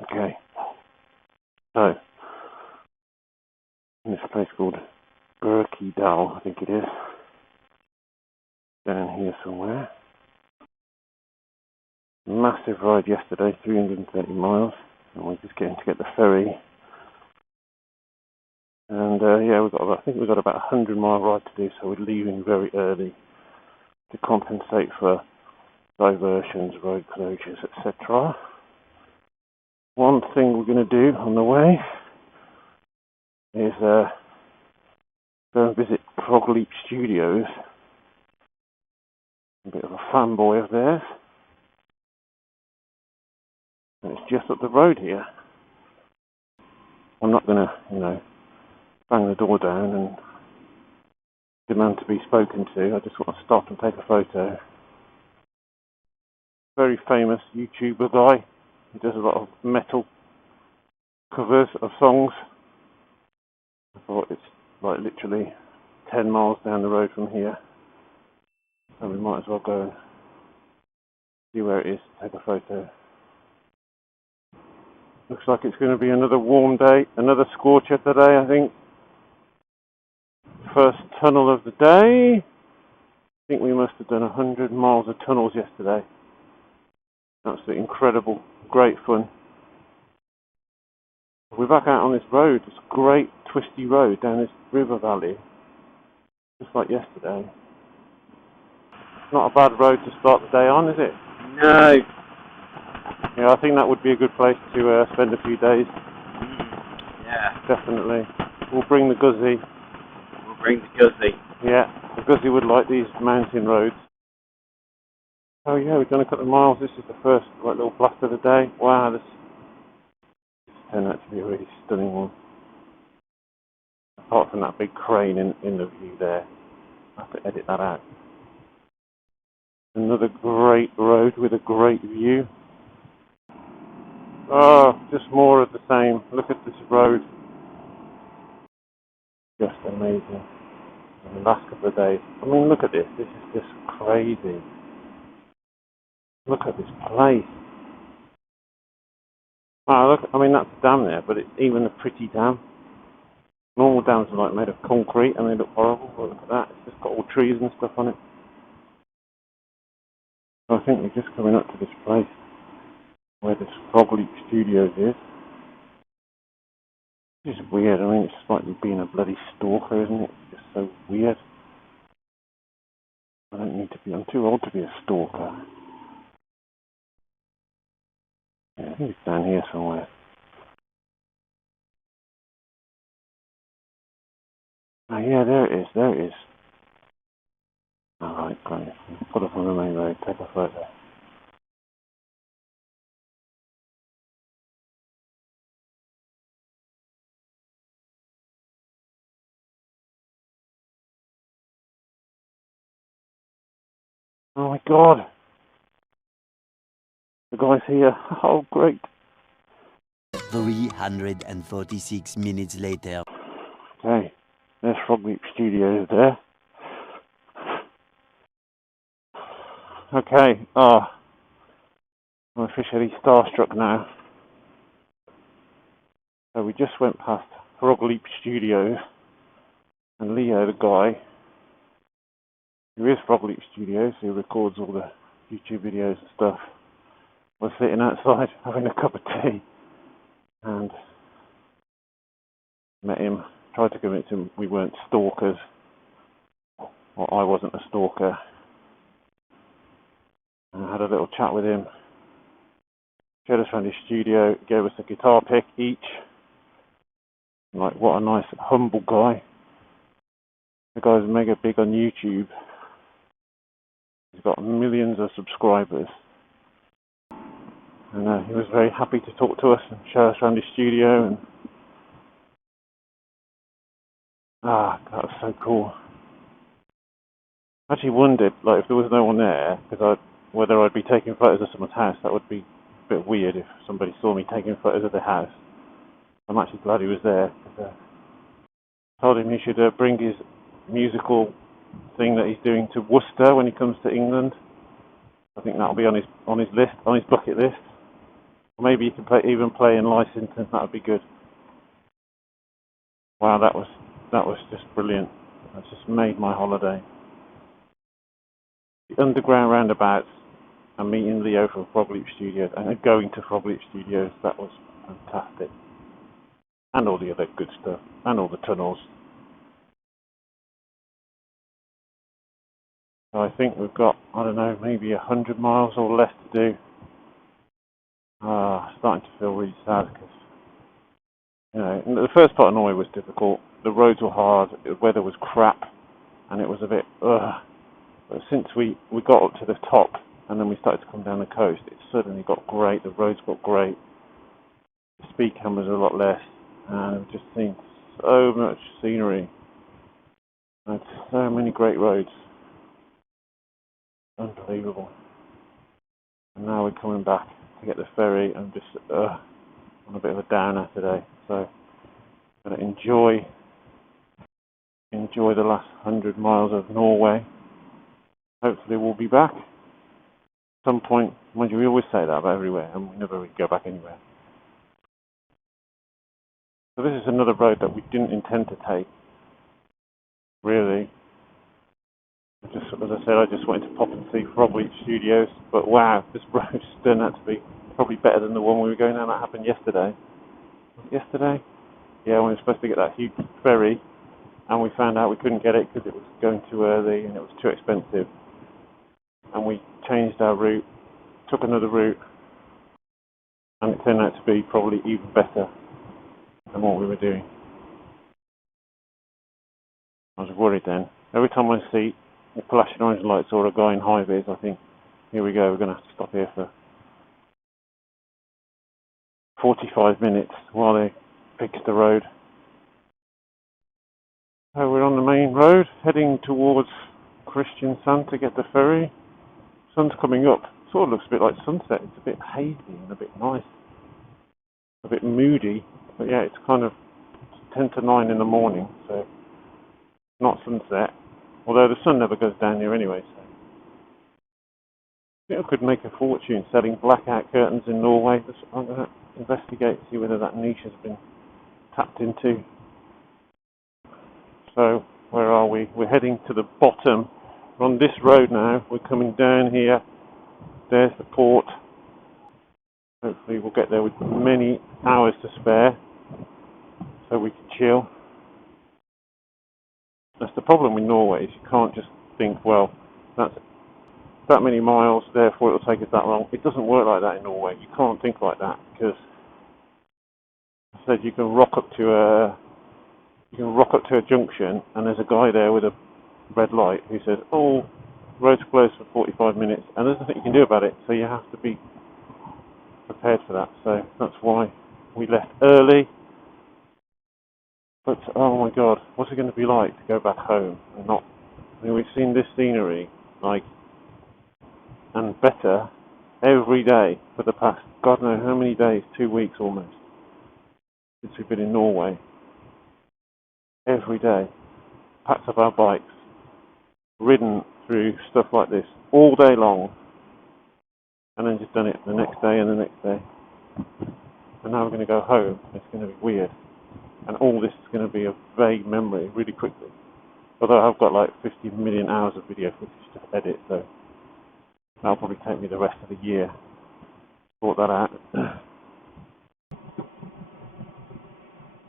Okay, so in this place called Birkidal, I think it is, down here somewhere. Massive ride yesterday, 330 miles, and we're just getting to get the ferry. And yeah, I think we've got about a 100-mile ride to do, so we're leaving very early to compensate for diversions, road closures, etc. One thing we're going to do on the way is go and visit Frogleap Studios. A bit of a fanboy of theirs. And it's just up the road here. I'm not going to, bang the door down and demand to be spoken to. I just want to stop and take a photo. Very famous YouTuber guy. He does a lot of metal covers of songs. I thought it's like literally 10 miles down the road from here. So we might as well go and see where it is, take a photo. Looks like it's going to be another warm day, another scorcher today, I think. First tunnel of the day. I think we must have done 100 miles of tunnels yesterday. Absolutely incredible, great fun. We're back out on this road, this great twisty road down this river valley, just like yesterday. Not a bad road to start the day on, is it? No. Yeah, I think that would be a good place to spend a few days. Yeah. Definitely. We'll bring the Guzzi. We'll bring the Guzzi. Yeah, the Guzzi would like these mountain roads. Oh yeah, we've done a couple of miles. This is the first little blast of the day. Wow, this turned out to be a really stunning one. Apart from that big crane in the view there. I have to edit that out. Another great road with a great view. Oh, just more of the same. Look at this road. Just amazing. And the last couple of days. I mean, look at this. This is just crazy. Look at this place. Oh, look. I mean, that's a dam there, but it's even a pretty dam. Normal dams are like made of concrete and they look horrible. But look at that. It's just got all trees and stuff on it. So I think we're just coming up to this place where this Frogleap Studios is. It's just weird. I mean, it's like being a bloody stalker, isn't it? It's just so weird. I don't need to be. I'm too old to be a stalker. Yeah, I think it's down here somewhere. Oh yeah, there it is. There it is. All right, great. Put up on the main road. Take a photo. Oh my God! The guy's here. Oh great. 346 minutes later. Okay, there's Frogleap Studios there. Okay, I'm officially starstruck now. So we just went past Frogleap Studios, and Leo, the guy who is Frogleap Studios, who records all the YouTube videos and stuff, was sitting outside having a cup of tea, and met him, tried to convince him we weren't stalkers, or I wasn't a stalker, and I had a little chat with him, showed us around his studio, gave us a guitar pick each. Like, what a nice, humble guy. The guy's mega big on YouTube. He's got millions of subscribers. And he was very happy to talk to us and show us around his studio. And that was so cool. I actually wondered, like, if there was no one there, whether I'd be taking photos of someone's house. That would be a bit weird if somebody saw me taking photos of their house. I'm actually glad he was there. Told him he should bring his musical thing that he's doing to Worcester when he comes to England. I think that'll be on his list, on his bucket list. Or maybe you can even play in Lysington. That would be good. Wow, that was just brilliant. That just made my holiday. The underground roundabouts and meeting Leo from Frog Leap Studios and going to Frog Leap Studios, that was fantastic. And all the other good stuff. And all the tunnels. So I think we've got, I don't know, maybe 100 miles or less to do. Starting to feel really sad because, you know, the first part of Norway was difficult. The roads were hard, the weather was crap, and it was a bit, ugh. But since we got up to the top and then we started to come down the coast, it suddenly got great. The roads got great. The speed cameras a lot less, and we've just seen so much scenery. And so many great roads. Unbelievable. And now we're coming back to get the ferry and just on a bit of a downer today. So I'm going to enjoy the last 100 miles of Norway. Hopefully we'll be back at some point. Mind you, we always say that about everywhere, and we never really go back anywhere. So this is another road that we didn't intend to take, really. As I said, I just wanted to pop and see Frog Leap Studios, but wow, this road turned out to be probably better than the one we were going down. That happened yesterday. Yesterday? Yeah, we were supposed to get that huge ferry, and we found out we couldn't get it because it was going too early and it was too expensive. And we changed our route, took another route, and it turned out to be probably even better than what we were doing. I was worried then. Every time I see flashing orange lights or a guy in high vis, I think, here we go, we're going to have to stop here for 45 minutes while they fix the road. So we're on the main road, heading towards Kristiansand to get the ferry. Sun's coming up. Sort of looks a bit like sunset. It's a bit hazy and a bit nice. A bit moody. But yeah, it's kind of 10 to 9 in the morning, so not sunset. Although the sun never goes down here anyway, so I think I could make a fortune selling blackout curtains in Norway. I'm going to investigate, see whether that niche has been tapped into. So, where are we? We're heading to the bottom. We're on this road now. We're coming down here. There's the port. Hopefully we'll get there with many hours to spare, so we can chill. That's the problem with Norway, is you can't just think, well, that's that many miles, therefore it'll take us that long. It doesn't work like that in Norway. You can't think like that, because I said you can rock up to a junction and there's a guy there with a red light who says, oh, road's closed for 45 minutes, and there's nothing you can do about it, so you have to be prepared for that. So that's why we left early. But oh my god, what's it going to be like to go back home and not, I mean, we've seen this scenery like, and better every day for the past god knows how many days, 2 weeks almost, since we've been in Norway. Every day, packed up our bikes, ridden through stuff like this all day long, and then just done it the next day and the next day. And now we're going to go home. It's going to be weird, and all this is going to be a vague memory really quickly. Although I've got like 50 million hours of video footage to edit, so that'll probably take me the rest of the year to sort that out.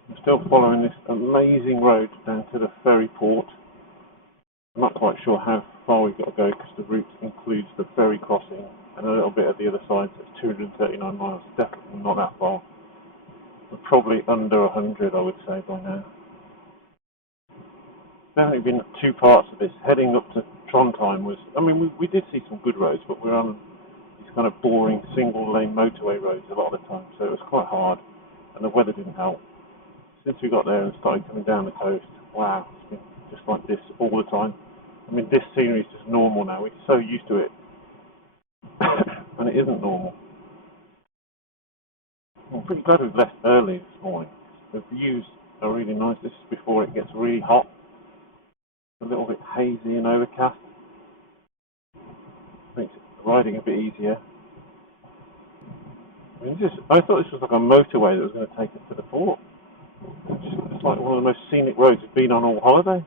I'm still following this amazing road down to the ferry port. I'm not quite sure how far we've got to go because the route includes the ferry crossing and a little bit of the other side, so it's 239 miles. Definitely not that far. We're probably under 100, I would say, by now. There's only been 2 parts of this. Heading up to Trondheim was, I mean, we did see some good roads, but we're on these kind of boring single-lane motorway roads a lot of the time, so it was quite hard, and the weather didn't help. Since we got there and started coming down the coast, wow, it's been just like this all the time. I mean, this scenery is just normal now. We're so used to it, and it isn't normal. I'm pretty glad we've left early this morning. The views are really nice. This is before it gets really hot. It's a little bit hazy and overcast. Makes riding a bit easier. I mean, I thought this was like a motorway that was going to take us to the port. It's like one of the most scenic roads we've been on all holiday.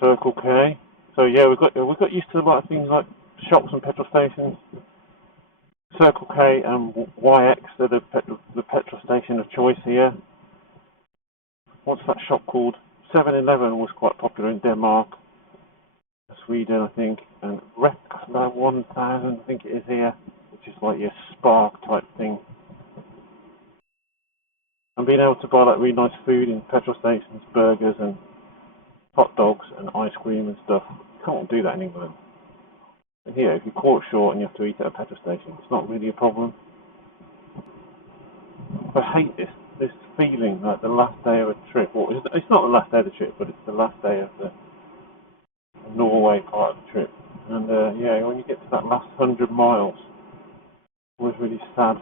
Circle K. So yeah, we got used to a lot of things like shops and petrol stations. Circle K and YX are the petrol station of choice here. What's that shop called? 7-Eleven was quite popular in Denmark, Sweden, I think, and Rekla 1000, I think it is here, which is like your Spark type thing. And being able to buy like really nice food in petrol stations, burgers and hot dogs and ice cream and stuff. You can't do that in England. And here, if you're caught short and you have to eat at a petrol station, it's not really a problem. I hate this feeling like the last day of a trip. Or it's not the last day of the trip, but it's the last day of the Norway part of the trip. And yeah, when you get to that last 100 miles, it was really sad.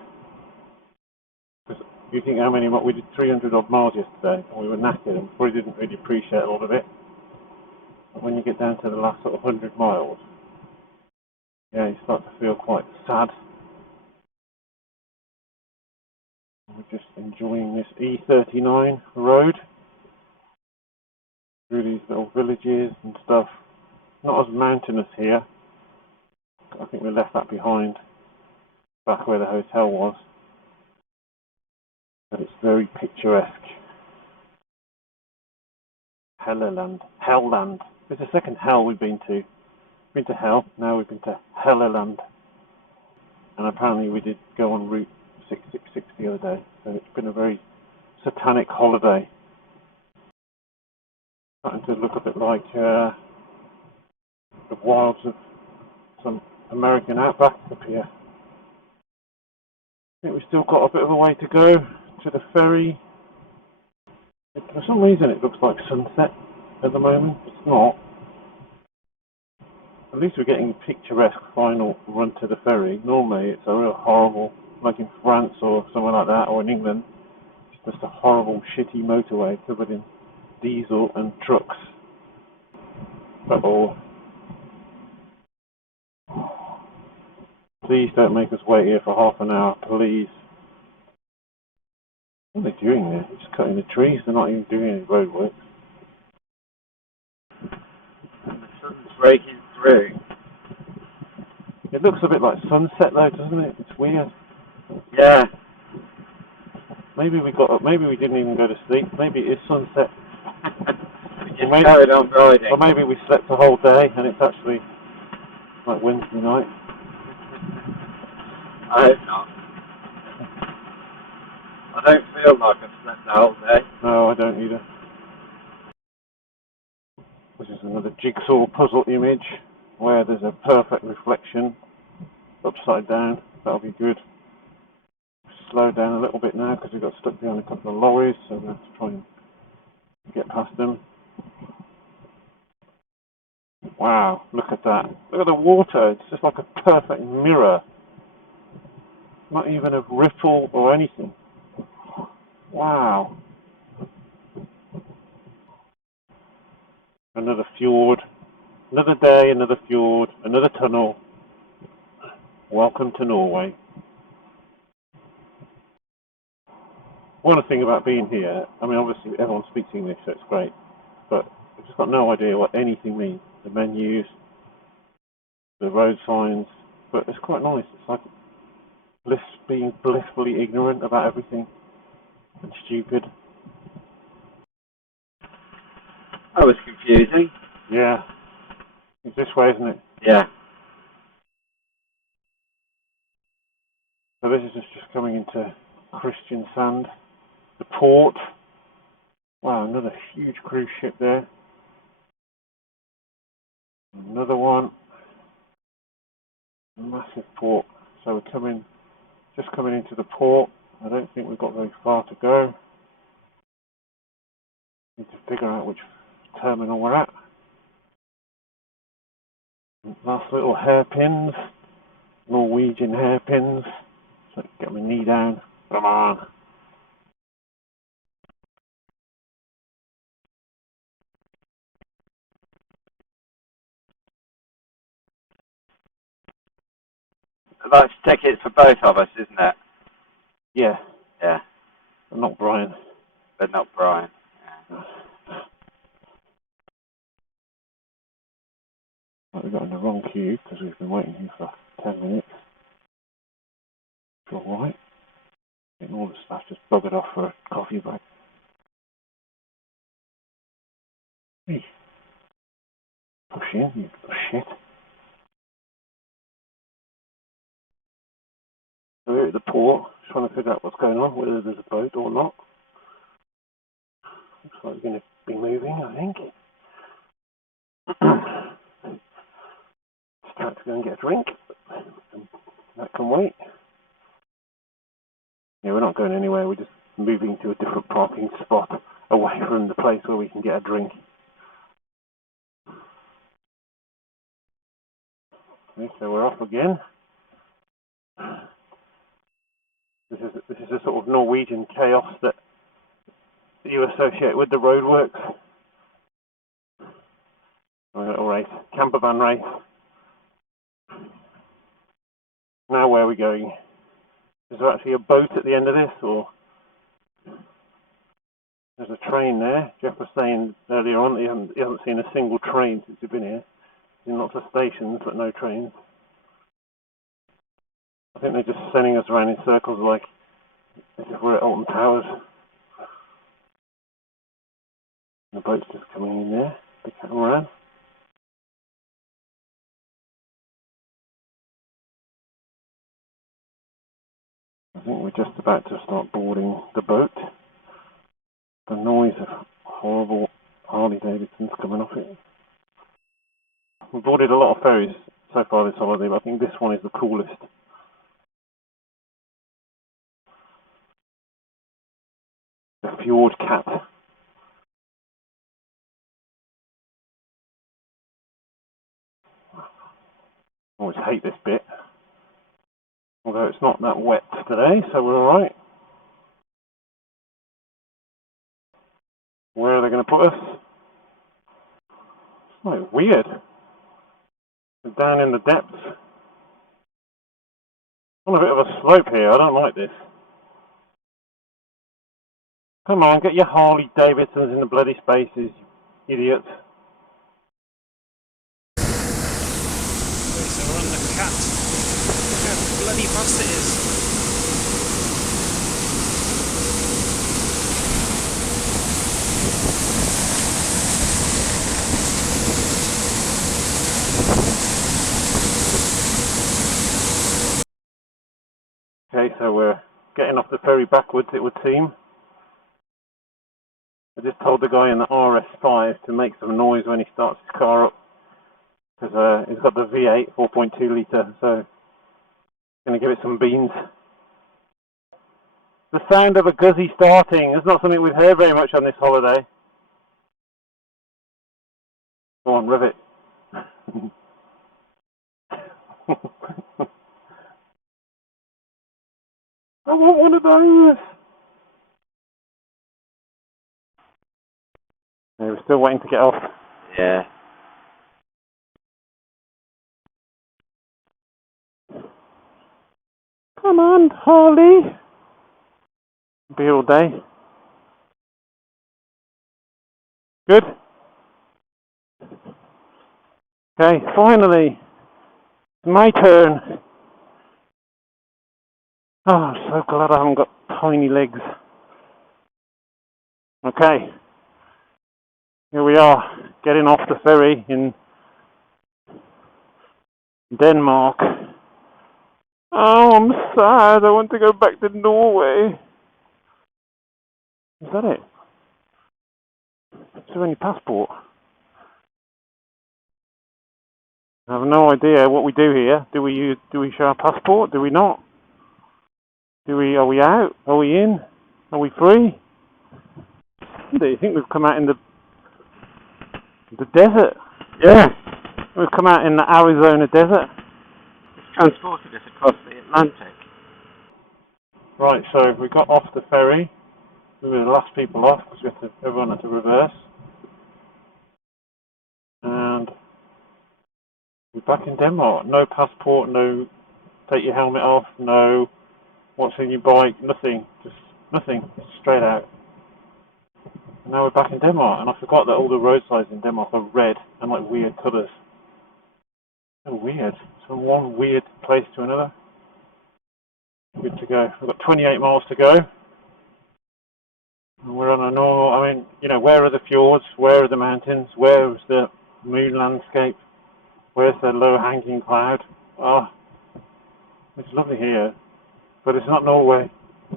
Because you think how many we did 300 odd miles yesterday, and we were knackered and probably didn't really appreciate a lot of it. But when you get down to the last sort of 100 miles, yeah, you start to feel quite sad. We're just enjoying this E39 road through these little villages and stuff. Not as mountainous here. I think we left that behind back where the hotel was. But it's very picturesque. Helleland. Hellland. It's the second hell we've been to. We've been to hell, now we've been to Helleland. And apparently we did go on Route 666 the other day. So it's been a very satanic holiday. Starting to look a bit like the wilds of some American outback up here. I think we've still got a bit of a way to go to the ferry. For some reason it looks like sunset at the moment. It's not. At least we're getting a picturesque final run to the ferry. Normally it's a real horrible, like in France or somewhere like that, or in England, it's just a horrible, shitty motorway covered in diesel and trucks. Uh-oh. Please don't make us wait here for half an hour, please. What are they doing there? They're just cutting the trees. They're not even doing any road work. And the sun's breaking through. It looks a bit like sunset though, doesn't it? It's weird. Yeah. Maybe we didn't even go to sleep. Maybe it is sunset. We just carried on riding. Or maybe we slept the whole day and it's actually like Wednesday night. I hope not. I don't feel like I've slept the whole day. No, I don't either. This is another jigsaw puzzle image where there's a perfect reflection upside down. That'll be good. Slow down a little bit now because we got stuck behind a couple of lorries, so we have to try and get past them. Wow, look at that. Look at the water. It's just like a perfect mirror. Not even a ripple or anything. Wow. Another fjord. Another day, another fjord, another tunnel. Welcome to Norway. One thing about being here, I mean, obviously everyone speaks English, so it's great, but I've just got no idea what anything means. The menus, the road signs, but it's quite nice. It's like being blissfully ignorant about everything and stupid. That was confusing. Yeah, it's this way, isn't it? Yeah. So this is just coming into Christian Sand, the port. Wow, another huge cruise ship there. Another one. Massive port. So we're just coming into the port. I don't think we've got very far to go. Need to figure out which terminal we're at. Last little hairpins. Norwegian hairpins. So get my knee down. Come on. That's tickets for both of us, isn't it? Yeah, Yeah, but not Brian. but not Brian. Right, we got in the wrong queue because we've been waiting here for 10 minutes. It's alright. And all the staff just buggered off for a coffee break. Hey, push in, you shit. So we're at the port, trying to figure out what's going on, whether there's a boat or not. Looks like we're going to be moving, I think. It's time to go and get a drink. That can wait. Yeah, we're not going anywhere, we're just moving to a different parking spot away from the place where we can get a drink. Okay, so we're off again. This is a sort of Norwegian chaos that you associate with the roadworks. A little race, camper van race. Now where are we going? Is there actually a boat at the end of this, or there's a train there? Jeff was saying earlier on that he hasn't seen a single train since he's been here. He's in lots of stations, but no trains. I think they're just sending us around in circles like as if we're at Alton Towers. The boat's just coming in there, the catamaran. I think we're just about to start boarding the boat. The noise of horrible Harley Davidsons coming off it. We've boarded a lot of ferries so far this holiday, but I think this one is the coolest. The Fjord Cat. I always hate this bit. Although it's not that wet today, so we're alright. Where are they going to put us? It's like weird. We're down in the depths. On a bit of a slope here, I don't like this. Come on, get your Harley Davidsons in the bloody spaces, idiots. Okay, so we're on the cat. Look how bloody fast it is. Okay, so we're getting off the ferry backwards, it would seem. I just told the guy in the RS5 to make some noise when he starts his car up. Because it's got the V8 4.2 litre, so going to give it some beans. The sound of a guzzy starting is not something we've heard very much on this holiday. Go on, rev it. I want one of those. Yeah, we're still waiting to get off. Yeah. Come on, Harley. Be all day. Good? Okay, finally. It's my turn. Oh, I'm so glad I haven't got tiny legs. Okay. Here we are, getting off the ferry in Denmark. Oh, I'm sad. I want to go back to Norway. Is that it? Is there any passport? I have no idea what we do here. Do we show our passport? Do we not? Are we out? Are we in? Are we free? Do you think we've come out in the desert? Yeah. We've come out in the Arizona desert. It's transported us across the Atlantic. Right, so we got off the ferry. We were the last people off because everyone had to reverse. And we're back in Denmark. No passport, no take your helmet off? No. What's in your bike? Nothing. Just nothing. Straight out. And now we're back in Denmark, and I forgot that all the road signs in Denmark are red and like weird colours. So weird. From one weird place to another. Good to go. We've got 28 miles to go. And we're on a normal, I mean, you know, where are the fjords? Where are the mountains? Where is the moon landscape? Where's the low-hanging cloud? Oh, it's lovely here, but it's not Norway. I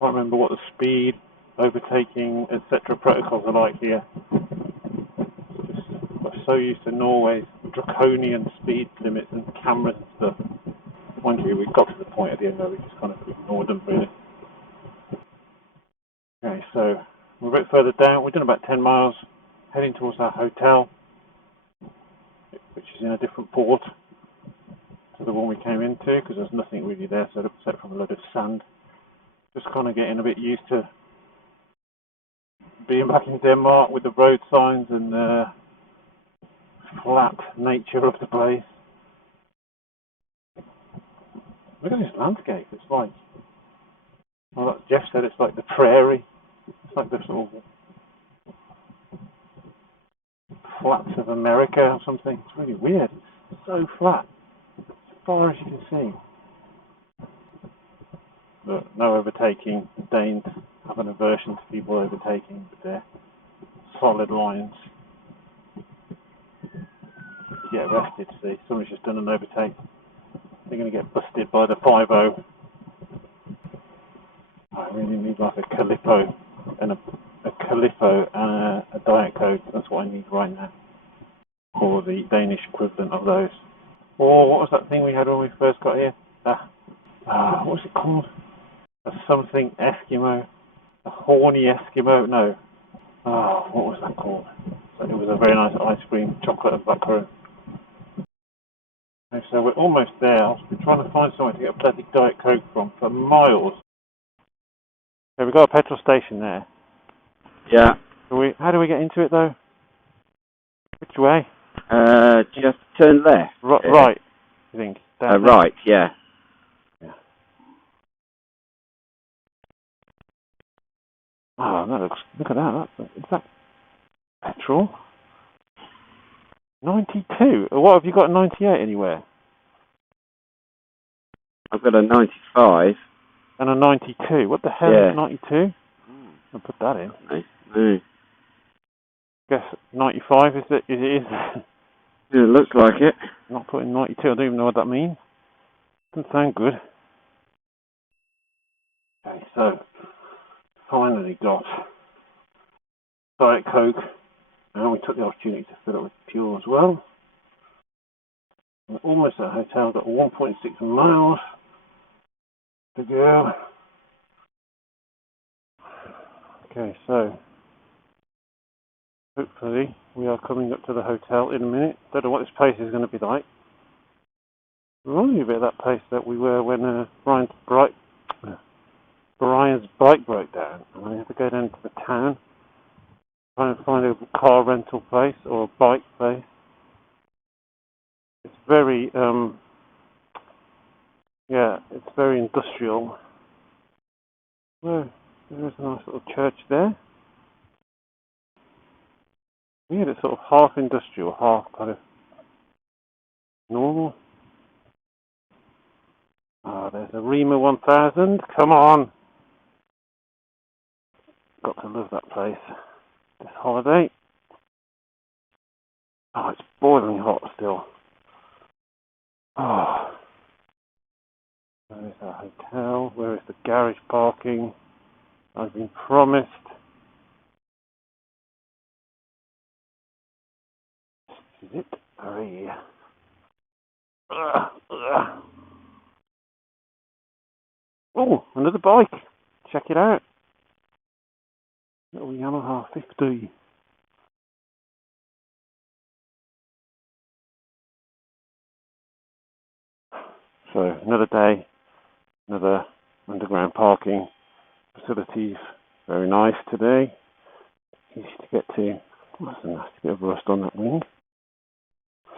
can't remember what the speed, overtaking, etc. protocols are like here. I'm so used to Norway's draconian speed limits and cameras and stuff. Mind you, we got to the point at the end where we just kind of ignored them, really. Okay, so we're a bit further down. We've done about 10 miles, heading towards our hotel, which is in a different port to the one we came into, because there's nothing really there, so except from a load of sand. Just kind of getting a bit used to being back in Denmark with the road signs and the flat nature of the place. Look at this landscape. It's like, well, like Jeff said, it's like the prairie. It's like the sort of flats of America or something. It's really weird. It's so flat, as far as you can see. But no overtaking. The Danes have an aversion to people overtaking, but they're solid lines. You get arrested, see. Someone's just done an overtake. They're going to get busted by the 5-0. I really need like a Calippo and a Diet Coke. That's what I need right now. Or the Danish equivalent of those. Or what was that thing we had when we first got here? What was it called? A something Eskimo. A horny Eskimo? No. What was that called? So it was a very nice ice cream, chocolate and blackcurrant. Okay, so we're almost there. I've been trying to find somewhere to get a bloody Diet Coke from for miles. Okay, we've got a petrol station there. Yeah. How do we get into it though? Which way? Just turn left. Right, I think. Right, yeah. Oh, look at that. Is that petrol? 92? What, have you got a 98 anywhere? I've got a 95. And a 92? What the hell is 92? I'll put that in. No. Guess 95 is it? Yeah, it looks like it. Not putting 92, I don't even know what that means. Doesn't sound good. Okay, so finally got Diet Coke, and we took the opportunity to fill it with fuel as well. We're almost at the hotel, got 1.6 miles to go. Okay, so hopefully we are coming up to the hotel in a minute. Don't know what this place is going to be like. Reminds me a bit of that place that we were when Brian's bike broke down, and we had to go down to the town, try and find a car rental place or a bike place. It's very, it's very industrial. Oh, there's a nice little church there. Weird, it's sort of half industrial, half kind of normal. There's a Rima 1000. Come on! Got to love that place. This holiday. Oh, it's boiling hot still. Oh. Where is our hotel? Where is the garage parking? I've been promised. This is it. Hurry. Oh, another bike. Check it out. Little Yamaha 50. So another day, another underground parking facilities. Very nice today. Easy to get to. That's a nasty bit of rust on that wing.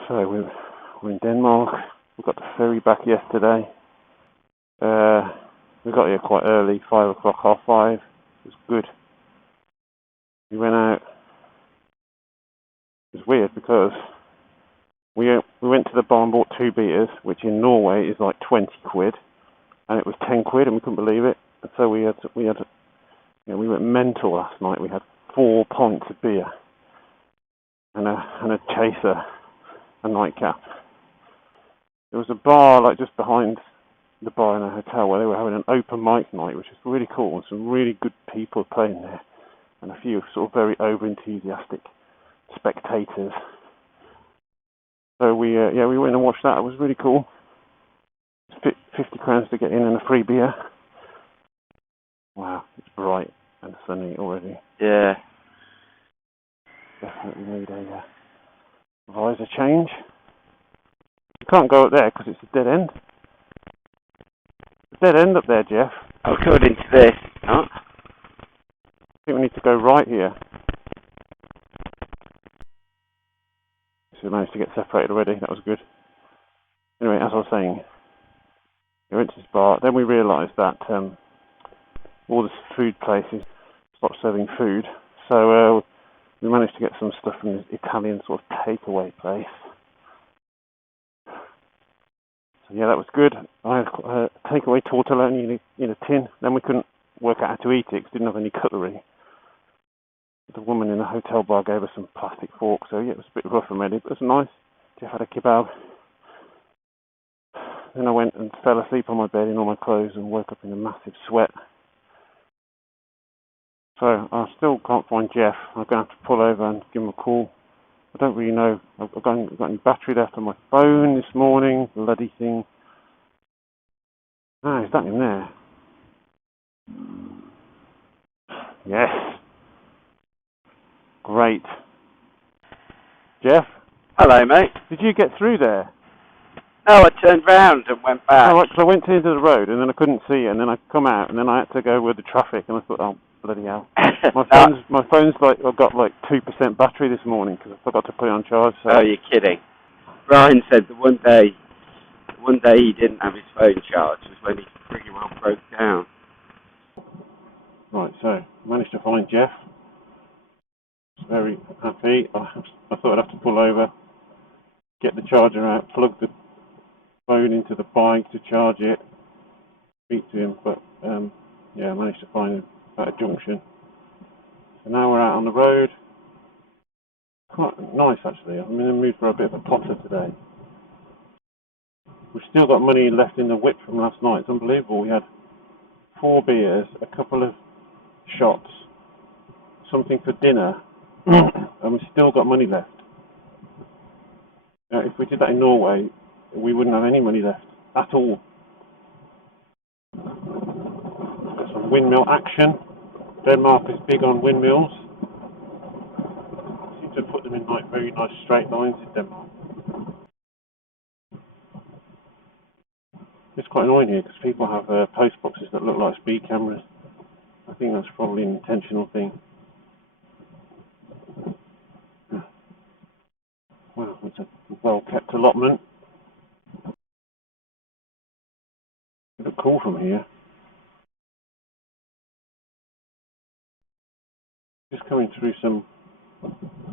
So we're in Denmark. We got the ferry back yesterday. We got here quite early, 5 o'clock, 5:30. It was good. We went out. It was weird because we went to the bar and bought 2 beers, which in Norway is like 20 quid, and it was 10 quid, and we couldn't believe it. And so we went mental last night. We had 4 pints of beer and a chaser, a nightcap. There was a bar like just behind the bar in a hotel where they were having an open mic night, which was really cool, and some really good people playing there, and a few sort of very over-enthusiastic spectators. So we went and watched that. It was really cool. 50 crowns to get in and a free beer. Wow, it's bright and sunny already. Yeah. Definitely need a visor change. You can't go up there because it's a dead end. It's a dead end up there, Jeff. According to this, not. I think we need to go right here. So we managed to get separated already. That was good. Anyway, as I was saying, we went to this bar. Then we realised that all the food places stopped serving food. So we managed to get some stuff from this Italian sort of takeaway place. So yeah, that was good. I had a takeaway tortellini in a tin. Then we couldn't work out how to eat it because we didn't have any cutlery. The woman in the hotel bar gave us some plastic forks, so yeah, it was a bit rough and ready, but it was nice. Jeff had a kebab. Then I went and fell asleep on my bed in all my clothes and woke up in a massive sweat. So I still can't find Jeff. I'm going to have to pull over and give him a call. I don't really know. I've got any battery left on my phone this morning. Bloody thing. Ah, is that in there? Yes. Great. Jeff? Hello, mate. Did you get through there? No, I turned round and went back. Oh, because I went into the road and then I couldn't see it, and then I come out and then I had to go with the traffic, and I thought, oh, bloody hell. My phone's like, I've got like 2% battery this morning because I forgot to put it on charge. So. Oh, you're kidding. Brian said the one day he didn't have his phone charged was when he pretty well broke down. Right, so I managed to find Jeff. Very happy. I thought I'd have to pull over, get the charger out, plug the phone into the bike to charge it, speak to him, but yeah, I managed to find him at a junction. So now we're out on the road. Quite nice actually. I'm in the mood for a bit of a potter today. We've still got money left in the whip from last night. It's unbelievable. We had 4 beers, a couple of shots, something for dinner, and we've still got money left. If we did that in Norway, we wouldn't have any money left at all. Got some windmill action. Denmark is big on windmills. Seem to put them in like very nice straight lines in Denmark. It's quite annoying here because people have post boxes that look like speed cameras. I think that's probably an intentional thing. Wow, it's a well-kept allotment. It looks cool from here. Just coming through some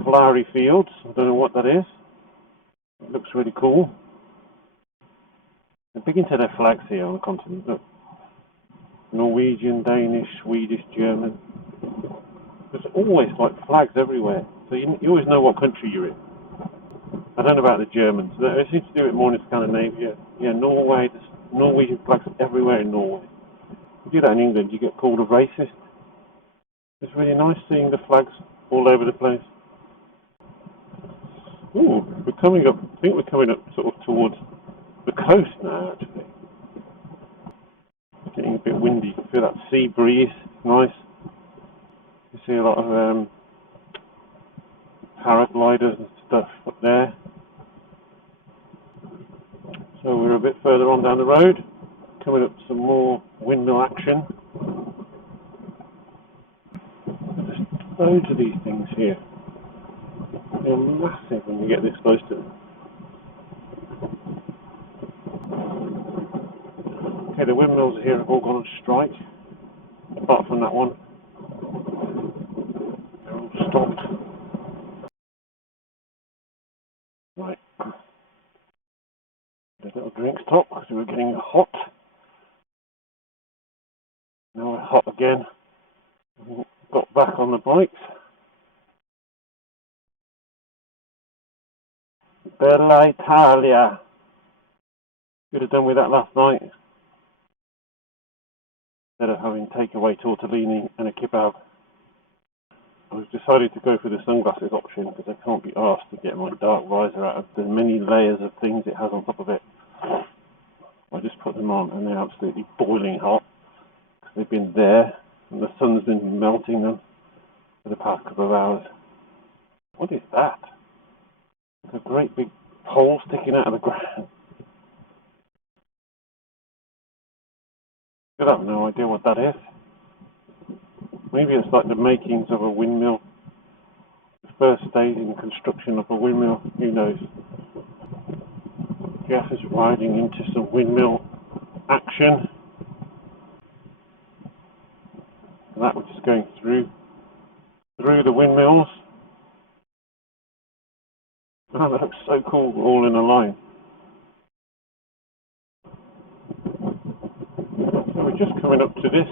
flowery fields. I don't know what that is. It looks really cool. They're big into their flags here on the continent. Look. Norwegian, Danish, Swedish, German. There's always like flags everywhere. So you always know what country you're in. I don't know about the Germans. They seem to do it more in Scandinavia. Yeah, Norway, there's Norwegian flags everywhere in Norway. If you do that in England, you get called a racist. It's really nice seeing the flags all over the place. Ooh, we're coming up, I think we're coming up sort of towards the coast now, actually. It's getting a bit windy. I feel that sea breeze. It's nice. You see a lot of paragliders and stuff up there. So we're a bit further on down the road, coming up to some more windmill action. There's loads of these things here. They're massive when you get this close to them. Okay, the windmills here have all gone on strike, apart from that one. They're all stopped. Right, the little drink stop because we were getting hot. Now we're hot again. We got back on the bikes. Bella Italia. Could have done with that last night instead of having takeaway tortellini and a kebab. I've decided to go for the sunglasses option because I can't be asked to get my dark visor out of the many layers of things it has on top of it. I just put them on and they're absolutely boiling hot because they've been there and the sun's been melting them for the past couple of hours. What is that? It's a great big hole sticking out of the ground. I have no idea what that is. Maybe it's like the makings of a windmill. The first stage in construction of a windmill. Who knows? Jeff is riding into some windmill action. And that was just going through the windmills. Oh, that looks so cool, all in a line. So we're just coming up to this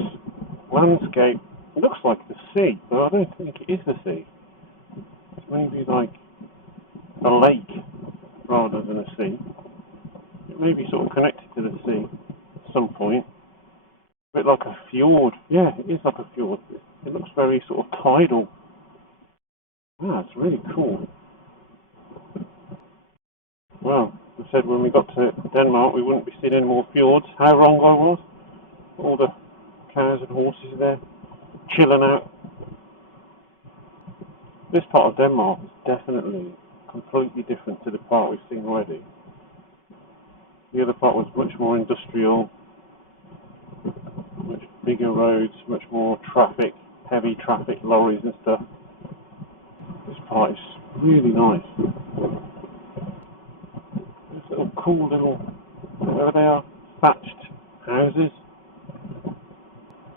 landscape. It looks like the sea, but I don't think it is the sea. It's maybe like a lake rather than a sea. It may be sort of connected to the sea at some point. A bit like a fjord. Yeah, it is like a fjord. It looks very sort of tidal. Ah, it's really cool. Well, I said when we got to Denmark we wouldn't be seeing any more fjords. How wrong I was. All the cows and horses there, chilling out. This part of Denmark is definitely completely different to the part we've seen already. The other part was much more industrial, much bigger roads, much more traffic, heavy traffic, lorries and stuff. This part is really nice. This little cool little, whatever they are, thatched houses.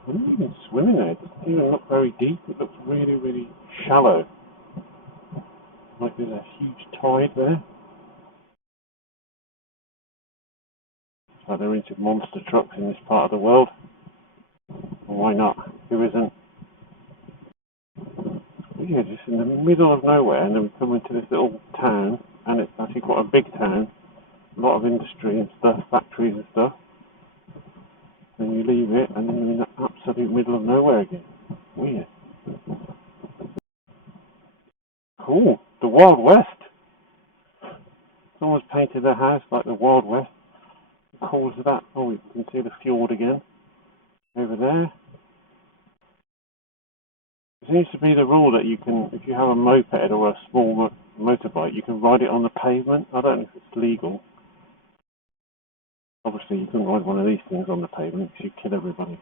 I don't even swim in there. It doesn't even look very deep. It looks really, really shallow. Like there's a huge tide there. So they're into monster trucks in this part of the world. Well, why not? Who isn't? Yeah, just in the middle of nowhere, and then we come into this little town, and it's actually quite a big town. A lot of industry and stuff, factories and stuff. Then you leave it, and then you're in the absolute middle of nowhere again. Weird. Cool. The Wild West. Someone's painted their house like the Wild West. How cool is that? Oh, you can see the fjord again. Over there. It seems to be the rule that you can, if you have a moped or a small motorbike, you can ride it on the pavement. I don't know if it's legal. Obviously, you couldn't ride one of these things on the pavement because you'd kill everybody.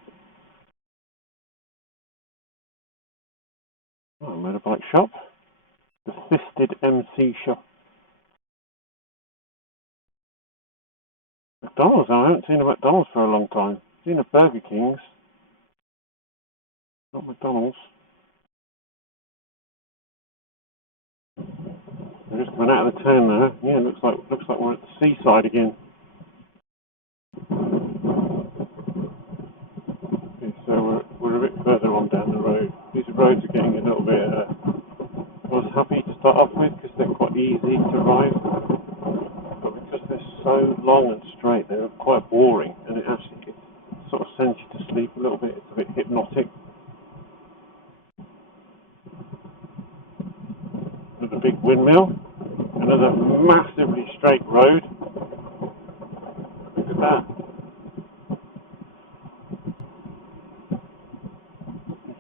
Oh, motorbike shop. The Fisted MC shop. McDonald's. I haven't seen a McDonald's for a long time. I've seen a Burger King's. Not McDonald's. We're just coming out of the town now. Yeah, looks like we're at the seaside again. Okay, so we're a bit further on down the road. These roads are getting a little bit. I was happy to start off with because they're quite easy to ride, but because they're so long and straight, they're quite boring, and it actually sort of sends you to sleep a little bit. It's a bit hypnotic. Another big windmill. Another massively straight road. Look at that.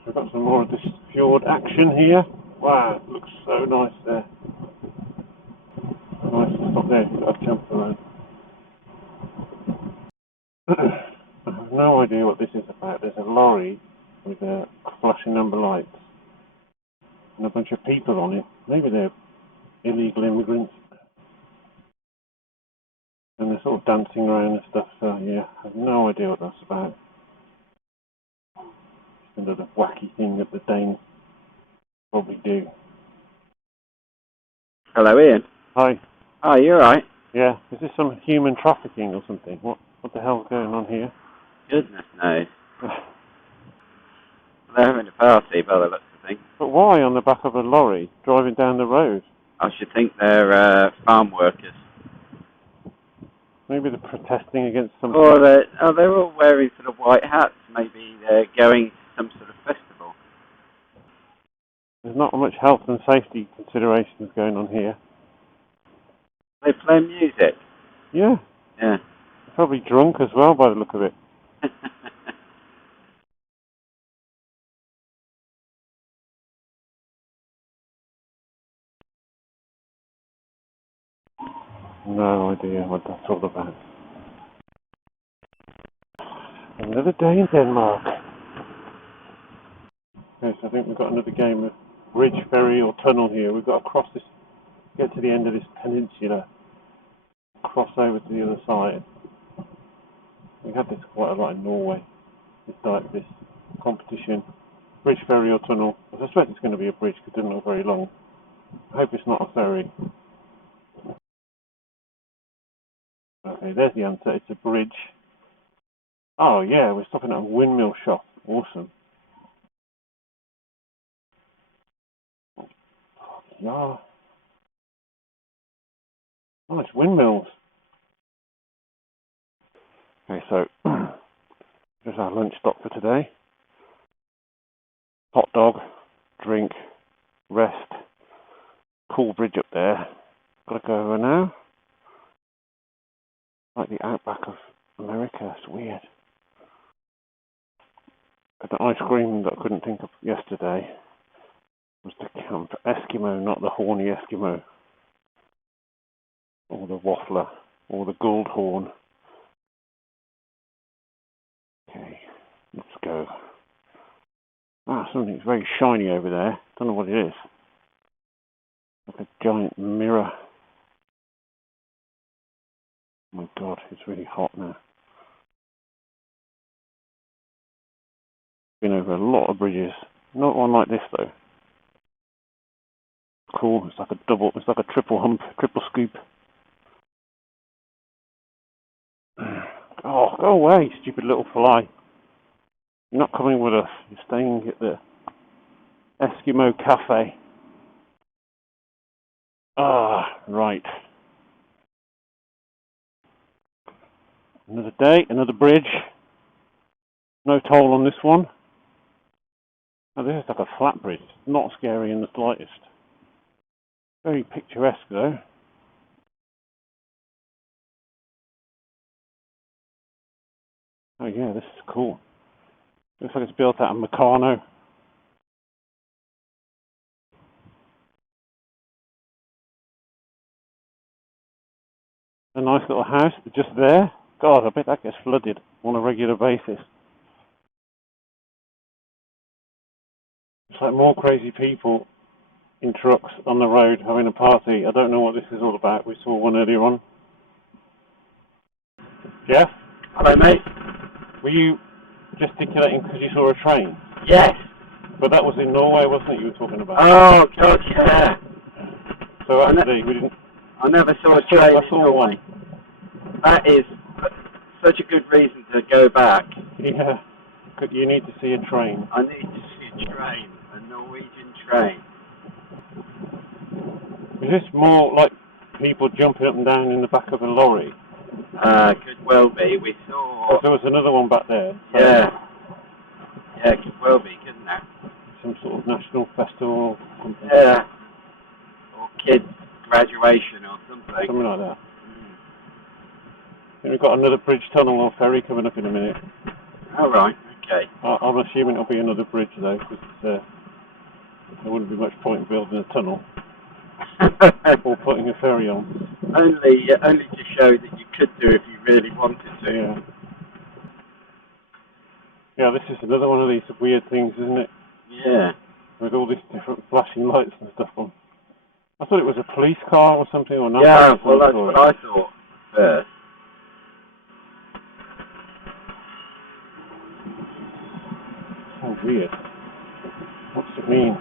We've got some more of this fjord action here. Wow, it looks so nice there. Nice to stop there because I've jumped around. I have no idea what this is about. There's a lorry with flashing number lights and a bunch of people on it. Maybe they're illegal immigrants. And they're sort of dancing around and stuff, so yeah, I have no idea what that's about. Just another wacky thing that the Danes probably do. Hello, Ian. Hi. Oh, you're right. Yeah, is this some human trafficking or something? What the hell's going on here? Goodness knows. They're having a party by the looks of things. But why on the back of a lorry driving down the road? I should think they're farm workers. Maybe they're protesting against something. Or they're all wearing sort of white hats. Maybe they're going to some sort of festival. There's not much health and safety considerations going on here. They play music. Yeah. Yeah. They're probably drunk as well by the look of it. No idea what that's all about. Another day in Denmark. Okay, so I think we've got another game of bridge, ferry or tunnel here. We've got to cross this, get to the end of this peninsula, cross over to the other side. We had this quite a lot in Norway. It's like this competition. Bridge, ferry or tunnel. I suspect it's going to be a bridge because it doesn't look very long. I hope it's not a ferry. Okay, there's the answer. It's a bridge. Oh yeah, we're stopping at a windmill shop. Awesome. Yeah. Nice windmills. Okay, so there's our lunch stop for today. Hot dog, drink, rest. Cool bridge up there. Gotta go over now. Like the outback of America. It's weird. An ice cream that I couldn't think of yesterday was the Camp Eskimo, not the horny Eskimo. Or the waffler. Or the gold horn. Okay, let's go. Ah, something's very shiny over there. Don't know what it is. Like a giant mirror. Oh my god, it's really hot now. Been over a lot of bridges. Not one like this though. Cool, it's like a triple hump, triple scoop. Oh, go away, stupid little fly. You're not coming with us. You're staying at the Eskimo Cafe. Ah, right. Another day, another bridge. No toll on this one. Oh, this is like a flat bridge. It's not scary in the slightest. Very picturesque though. Oh yeah, this is cool. Looks like it's built out of Meccano. A nice little house just there. God, I bet that gets flooded on a regular basis. It's like more crazy people in trucks on the road having a party. I don't know what this is all about. We saw one earlier on. Jeff? Hello, mate. Were you gesticulating because you saw a train? Yes. But that was in Norway, wasn't it, you were talking about? Oh, God, yeah. So actually, we didn't... I never saw a train. I saw one. That is such a good reason to go back. Yeah. You need to see a train. I need to see a train, a Norwegian train. Is this more like people jumping up and down in the back of a lorry? Could well be. We saw... There was another one back there. So Yeah. Yeah, could well be, couldn't there? some sort of national festival or something. Yeah. Or kids' graduation or something. Something like that. I think we've got another bridge, tunnel or ferry coming up in a minute. All right, okay. I'm assuming it'll be another bridge though, because there wouldn't be much point in building a tunnel or putting a ferry on. Only to show that you could do if you really wanted to. Yeah. Yeah, this is another one of these weird things, isn't it? Yeah. With all these different flashing lights and stuff on. I thought it was a police car or something, or nothing. Yeah, well, that's what I thought first. weird. What's it mean?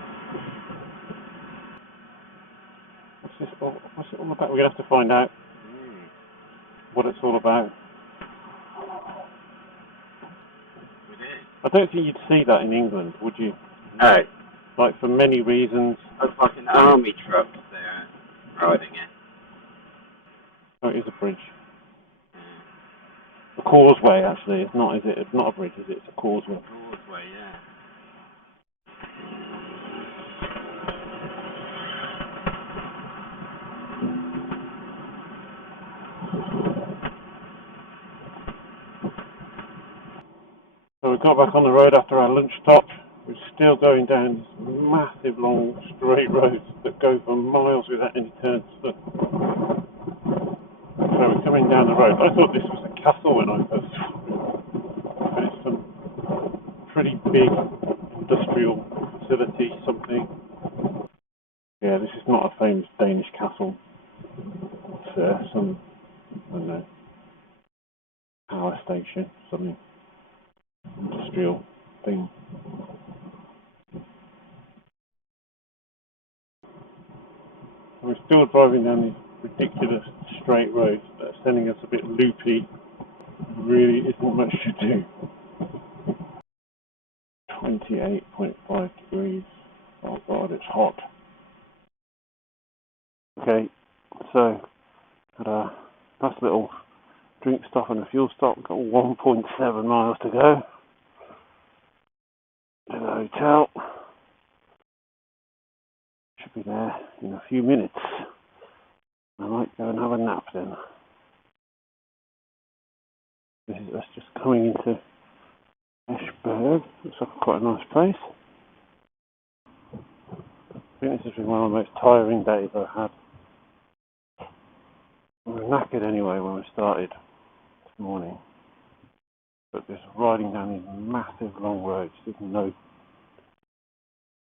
What's it all about? We're going to have to find out what it's all about. I don't think you'd see that in England, would you? No. Like, for many reasons. Looks like an army truck there riding it. Oh, it is a bridge. A causeway, actually. It's not, is it? It's not a bridge, is it? It's a causeway. Causeway, yeah. So we got back on the road after our lunch stop. We're still going down these massive, long, straight roads that go for miles without any turns. So we're coming down the road. I thought this was a castle when I first saw it. But it's some pretty big industrial facility, something. Yeah, this is not a famous Danish castle. It's some, I don't know, power station, something industrial thing. We're still driving down these ridiculous straight roads that are sending us a bit loopy. Really isn't much to do. 28.5 degrees. Oh god, it's hot. Okay, so had a nice little drink stop and a fuel stop. Got 1.7 miles to go to the hotel. Should be there in a few minutes. I might go and have a nap then. This is us just coming into Esbjerg. Looks like quite a nice place. I think this has been one of the most tiring days I've had. We were knackered anyway when we started this morning. But just riding down these massive long roads, there's no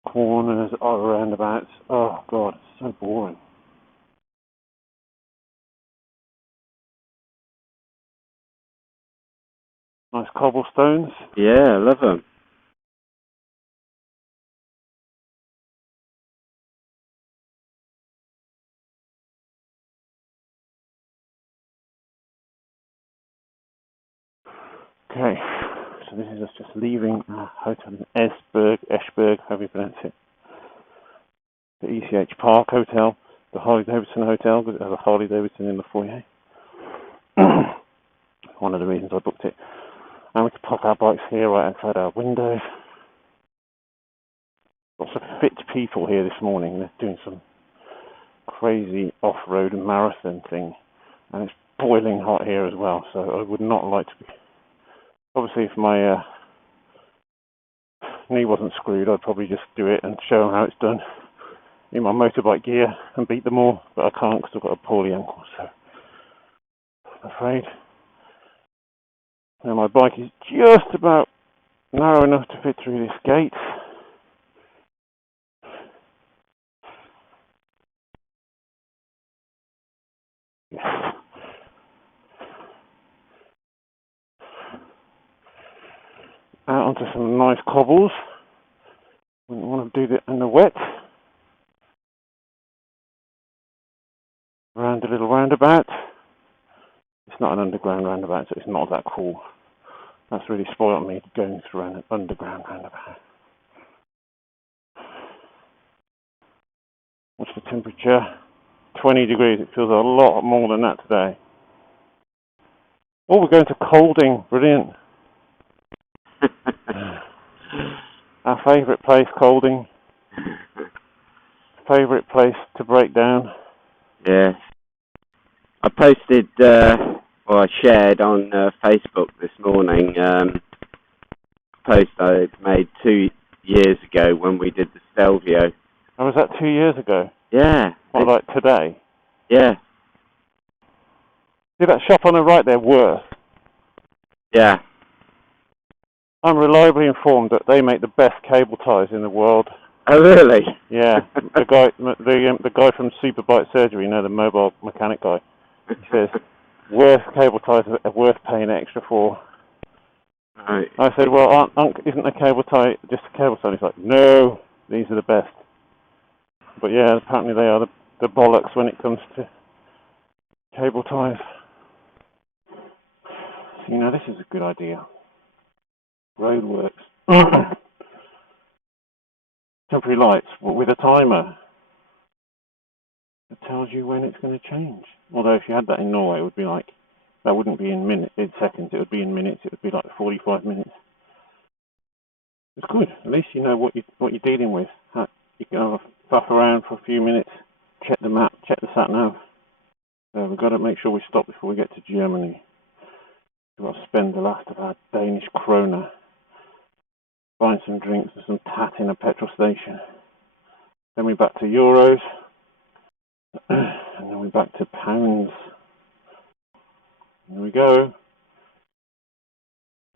corners or roundabouts. Oh god, it's so boring. Nice cobblestones. Yeah, I love them. Okay, so this is us just leaving our hotel in Esbjerg, however you pronounce it. The ECH Park Hotel, the Harley Davidson Hotel, because it has a Harley Davidson in the foyer. One of the reasons I booked it. And we could park our bikes here right outside our window. Lots of fit people here this morning. They're doing some crazy off-road marathon thing. And it's boiling hot here as well, so I would not like to be... Obviously, if my knee wasn't screwed, I'd probably just do it and show them how it's done in my motorbike gear and beat them all, but I can't because I've got a poorly ankle, so I'm afraid. Now my bike is just about narrow enough to fit through this gate. Yes. Out onto some nice cobbles. Wouldn't want to do it in the wet. Around a little roundabout. It's not an underground roundabout, so it's not that cool. That's really spoiled me going through an underground roundabout. What's the temperature? 20 degrees. It feels a lot more than that today. Oh, we're going to Colding. Brilliant. Our favourite place, Colding. Favourite place to break down. Yeah. I posted, I shared on Facebook this morning a post I made 2 years ago when we did the Stelvio. Oh, was that 2 years ago? Yeah. What, like today? Yeah. See that shop on the right there, Worth? Yeah. I'm reliably informed that they make the best cable ties in the world. Oh, really? Yeah. the guy from Superbite Surgery, you know, the mobile mechanic guy, he says, Worth cable ties are worth paying extra for. Right. I said, well, isn't a cable tie just a cable tie? He's like, no, these are the best. But yeah, apparently they are the bollocks when it comes to cable ties. So, you know, this is a good idea. Roadworks. Temporary lights with a timer that tells you when it's going to change. Although if you had that in Norway, it would be like, that wouldn't be in seconds, it would be in minutes, it would be like 45 minutes. It's good. At least you know what you're dealing with. You can have a faff around for a few minutes, check the map, check the sat nav. So we've got to make sure we stop before we get to Germany. We've got to spend the last of our Danish kroner, buying some drinks and some tat in a petrol station. Then we're back to euros, and then we're back to pounds. Here we go.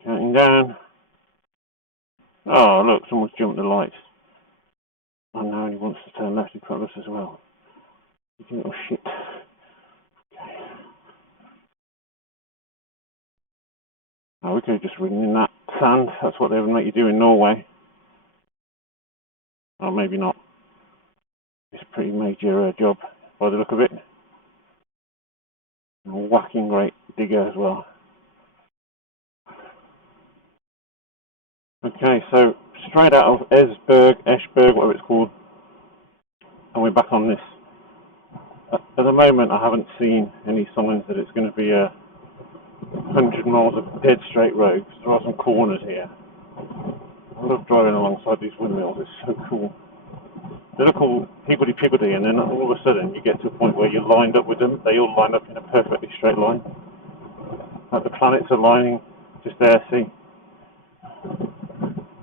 Counting down. Oh, look, someone's jumped the lights. And now he wants to turn left in front of us as well. You little shit. Okay. Oh, we could have just ridden in that sand. That's what they would make you do in Norway. Or maybe not. It's a pretty major job by the look of it. And a whacking great digger as well. Okay, so straight out of Esbjerg, whatever it's called, and we're back on this. At the moment, I haven't seen any signs that it's going to be 100 miles of dead straight road. There are some corners here. I love driving alongside these windmills. It's so cool. They look all higgledy-piggledy, and then all of a sudden you get to a point where you're lined up with them. They all line up in a perfectly straight line. Like the planets are lining just there, see?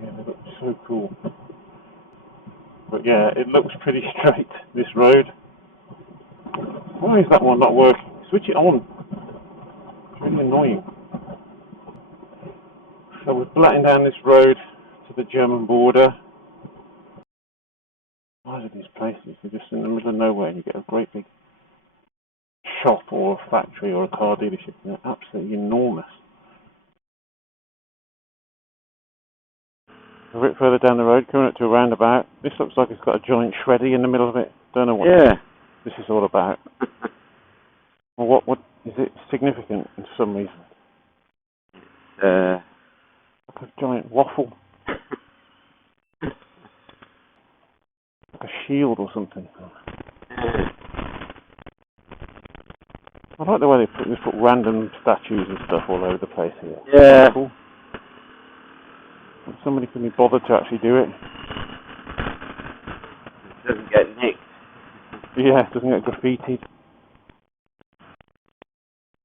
Yeah, they look so cool. But yeah, it looks pretty straight, this road. Why is that one not working? Switch it on. It's really annoying. So we're blatting down this road to the German border. Why are these places? They're just in the middle of nowhere and you get a great big shop or a factory or a car dealership. They're absolutely enormous. A bit further down the road, coming up to a roundabout. This looks like it's got a giant shreddy in the middle of it. Don't know what this is all about. Well, what is it significant for some reason? Like a giant waffle. Like a shield or something. I like the way they put random statues and stuff all over the place here. Yeah. Cool. Somebody can be bothered to actually do it. It doesn't get nicked. Yeah, it doesn't get graffitied.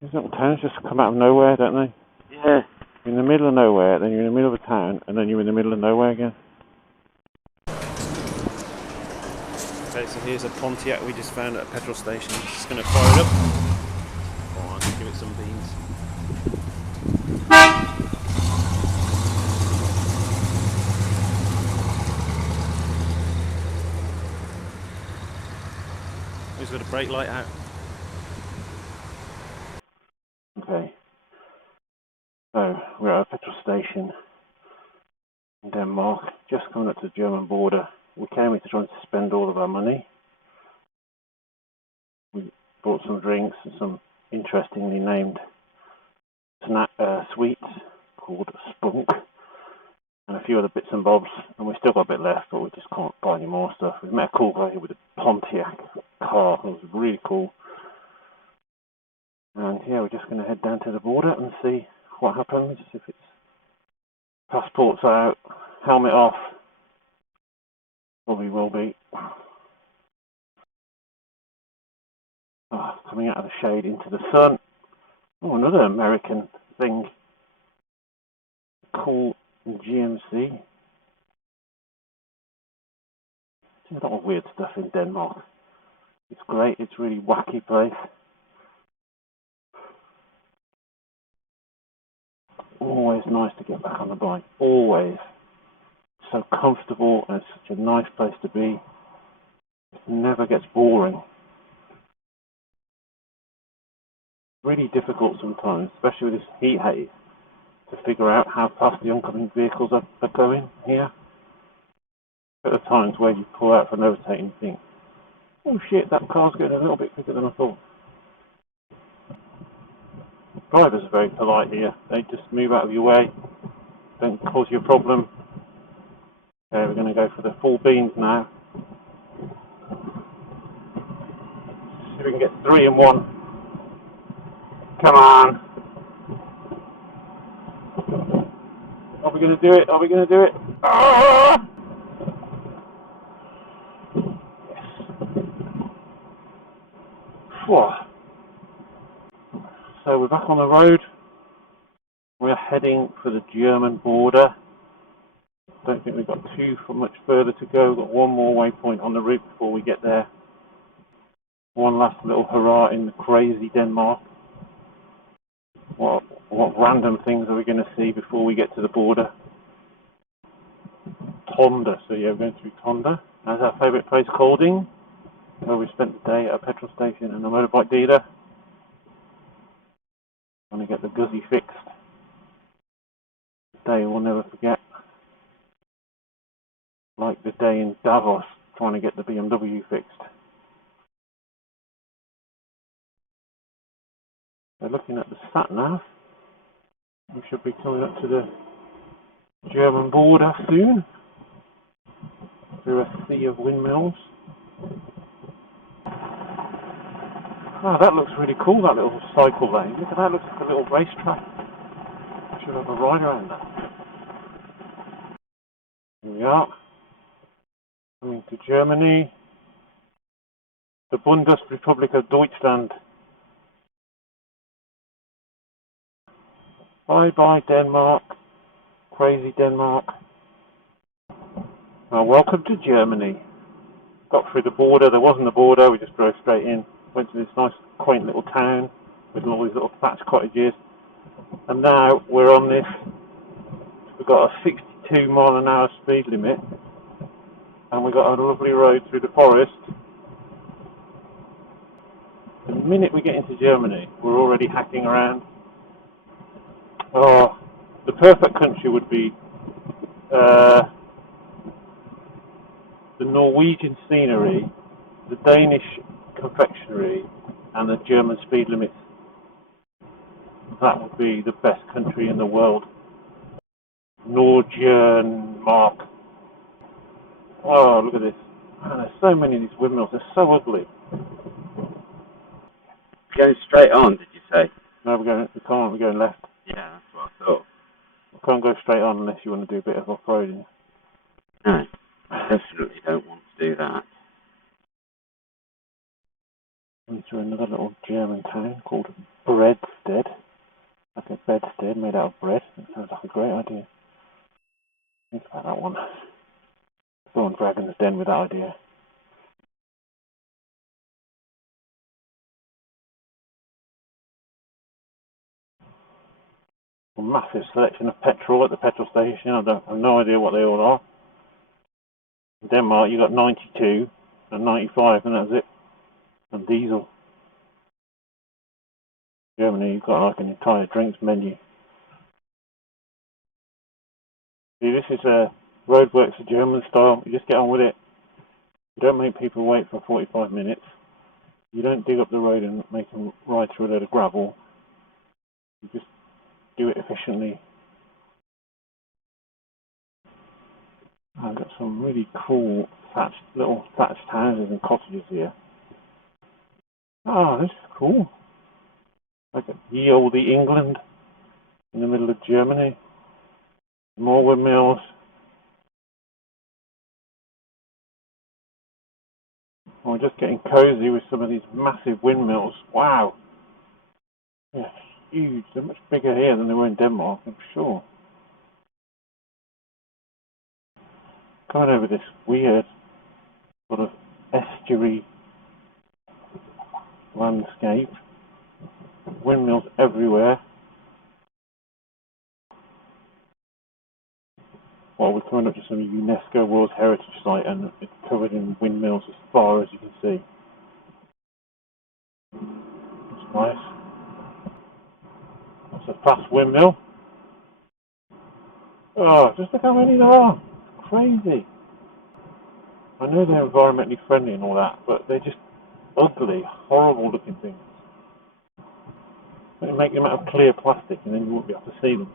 These little towns just come out of nowhere, don't they? Yeah. You're in the middle of nowhere, then you're in the middle of a town, and then you're in the middle of nowhere again. Okay, so here's a Pontiac we just found at a petrol station. Just going to fire it up. Go on, give it some beans. He's got a brake light out. Okay. So, we're at a petrol station in Denmark, just coming up to the German border. We came here to try and spend all of our money. We bought some drinks and some interestingly named sweets called Spunk and a few other bits and bobs, and we've still got a bit left, but we just can't buy any more stuff. We've met a cool guy here with a Pontiac car. It was really cool. And yeah, we're just going to head down to the border and see what happens, if it's passports out, helmet off. Probably will be. Coming out of the shade into the sun. Oh, another American thing. Cool GMC. There's a lot of weird stuff in Denmark. It's great, it's a really wacky place. Always nice to get back on the bike. Always. So comfortable and it's such a nice place to be. It never gets boring. Really difficult sometimes, especially with this heat haze. to figure out how fast the oncoming vehicles are going here. At the times where you pull out for an overtake and you think, oh shit, that car's going a little bit quicker than I thought. Drivers are very polite here. They just move out of your way, don't cause you a problem. Okay, we're going to go for the full beans now. See if we can get 3 in 1. Come on. Are we going to do it? Are we going to do it? Ah! Whew. So we're back on the road. We're heading for the German border. Don't think we've got too much further to go. We've got one more waypoint on the route before we get there. One last little hurrah in the crazy Denmark. What random things are we going to see before we get to the border? Tonda. So yeah, we're going through Tonda. That's our favourite place, Kolding, where we spent the day at a petrol station and a motorbike dealer. Trying to get the Guzzi fixed. The day we'll never forget. Like the day in Davos trying to get the BMW fixed. They're looking at the sat nav. We should be coming up to the German border soon. Through a sea of windmills. Oh, that looks really cool, that little cycle lane. Look at that, looks like a little racetrack. I should have a ride around that. Here we are. Coming to Germany. The Bundesrepublik of Deutschland. Bye bye Denmark. Crazy Denmark. Well, welcome to Germany. Got through the border. There wasn't a border. We just drove straight in. Went to this nice, quaint little town with all these little thatched cottages. And now we're on this. We've got a 62 mile an hour speed limit. And we've got a lovely road through the forest. The minute we get into Germany, we're already hacking around. Oh, the perfect country would be the Norwegian scenery, the Danish confectionery, and the German speed limits. That would be the best country in the world. Norway. Oh, look at this. Man, there's so many of these windmills. They're so ugly. Going straight on, did you say? No, we can't. We're going left. Yeah, that's what I thought. We can't go straight on unless you want to do a bit of off-roading. No, I definitely don't want to do that. Into another little German town called Bredsted. Like a bedstead made out of bread. That sounds like a great idea. Think about that one. Go on Dragon's Den with that idea. A massive selection of petrol at the petrol station. I have no idea what they all are. In Denmark, you got 92 and 95, and that's it. And diesel. Germany, you've got like an entire drinks menu. See, this is roadworks of German style. You just get on with it. You don't make people wait for 45 minutes. You don't dig up the road and make them ride through a load of gravel. You just do it efficiently. I've got some really cool little thatched houses and cottages here. Oh, this is cool. Like ye olde England in the middle of Germany. More windmills. Oh, we're just getting cozy with some of these massive windmills. Wow. Yeah, huge. They're much bigger here than they were in Denmark, I'm sure. Coming over this weird sort of estuary landscape. Windmills everywhere. Well, we're coming up to some UNESCO World Heritage Site and it's covered in windmills as far as you can see. That's nice. That's a fast windmill. Oh, just look how many there are. It's crazy. I know they're environmentally friendly and all that, but they're just ugly, horrible looking things. They make them out of clear plastic and then you won't be able to see them.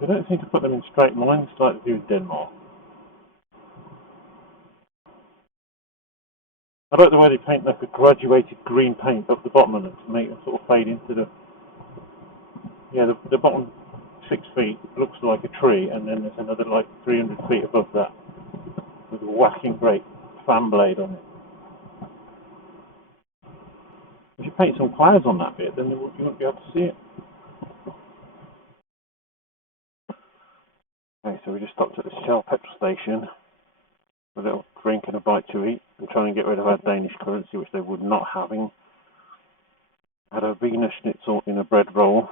They don't seem to put them in straight lines like they do in Denmark. I like the way they paint like a graduated green paint up the bottom of them to make them sort of fade into the... Yeah, the bottom 6 feet looks like a tree, and then there's another like 300 feet above that with a whacking great fan blade on it. If you paint some clouds on that bit, then you won't be able to see it. Okay, so we just stopped at the Shell petrol station for a little drink and a bite to eat and trying to get rid of our Danish currency, which they would not having. Had a Wiener Schnitzel in a bread roll,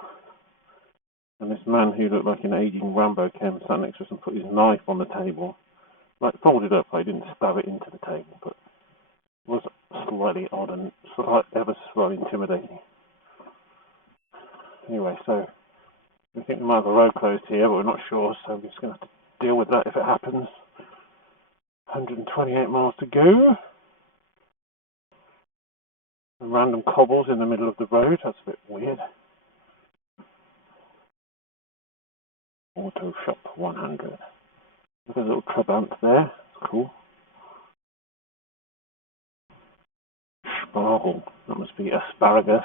and this man who looked like an aging Rambo came and sat next to us and put his knife on the table. Like, folded up, I didn't stab it into the table, but it was slightly odd and ever slightly intimidating. Anyway, so we think we might have a road closed here, but we're not sure, so we're just going to have to deal with that if it happens. 128 miles to go. And random cobbles in the middle of the road, that's a bit weird. Auto Shop 100. Look at a little Trabant there, that's cool. Spargel, that must be asparagus.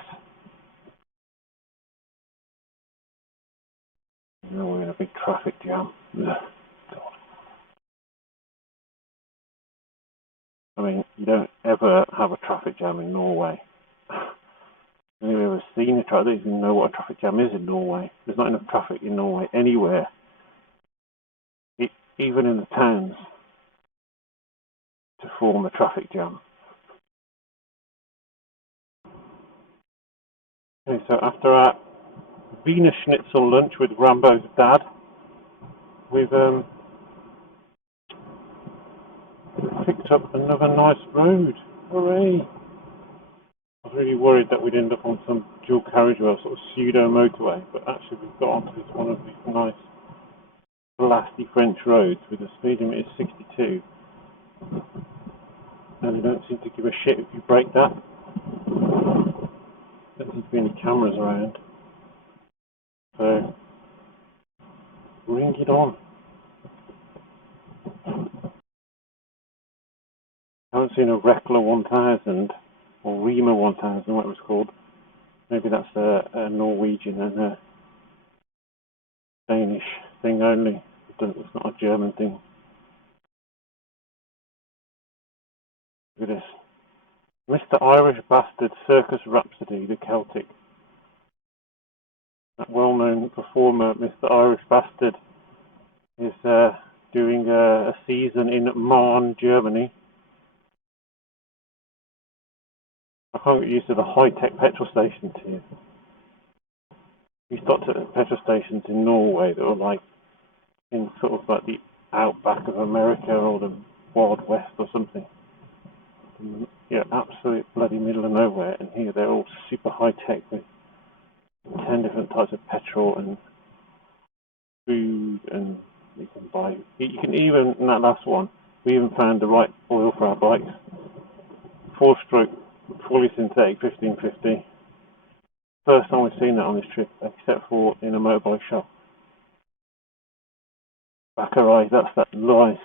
Now we're in a big traffic jam. Ugh. I mean, you don't ever have a traffic jam in Norway. Have you ever seen a traffic? I don't even know what a traffic jam is in Norway. There's not enough traffic in Norway anywhere, even in the towns, to form a traffic jam. Okay, so after our Wiener Schnitzel lunch with Rambo's dad, we've picked up another nice road. Hooray! I was really worried that we'd end up on some dual carriageway, sort of pseudo motorway, but actually we've got onto one of these nice blasty French roads with the speed limit is 62, and they don't seem to give a shit if you break that. There don't seem to be any cameras around, so bring it on. I haven't seen a Rekla 1000 or Rima 1000, what it was called. Maybe that's a Norwegian and a Danish thing only. It's not a German thing. Look at this. Mr. Irish Bastard Circus Rhapsody, the Celtic. That well-known performer, Mr. Irish Bastard, is doing a season in Marne, Germany. I can't get used to the high-tech petrol stations here. We stopped at petrol stations in Norway that were like in sort of like the outback of America or the Wild West or something. Yeah, absolute bloody middle of nowhere, and here they're all super high-tech with 10 different types of petrol and food, and you can even, in that last one, we even found the right oil for our bikes. 4-stroke, fully synthetic 1550. First time we've seen that on this trip, except for in a motorbike shop. Baccarat, that's that nice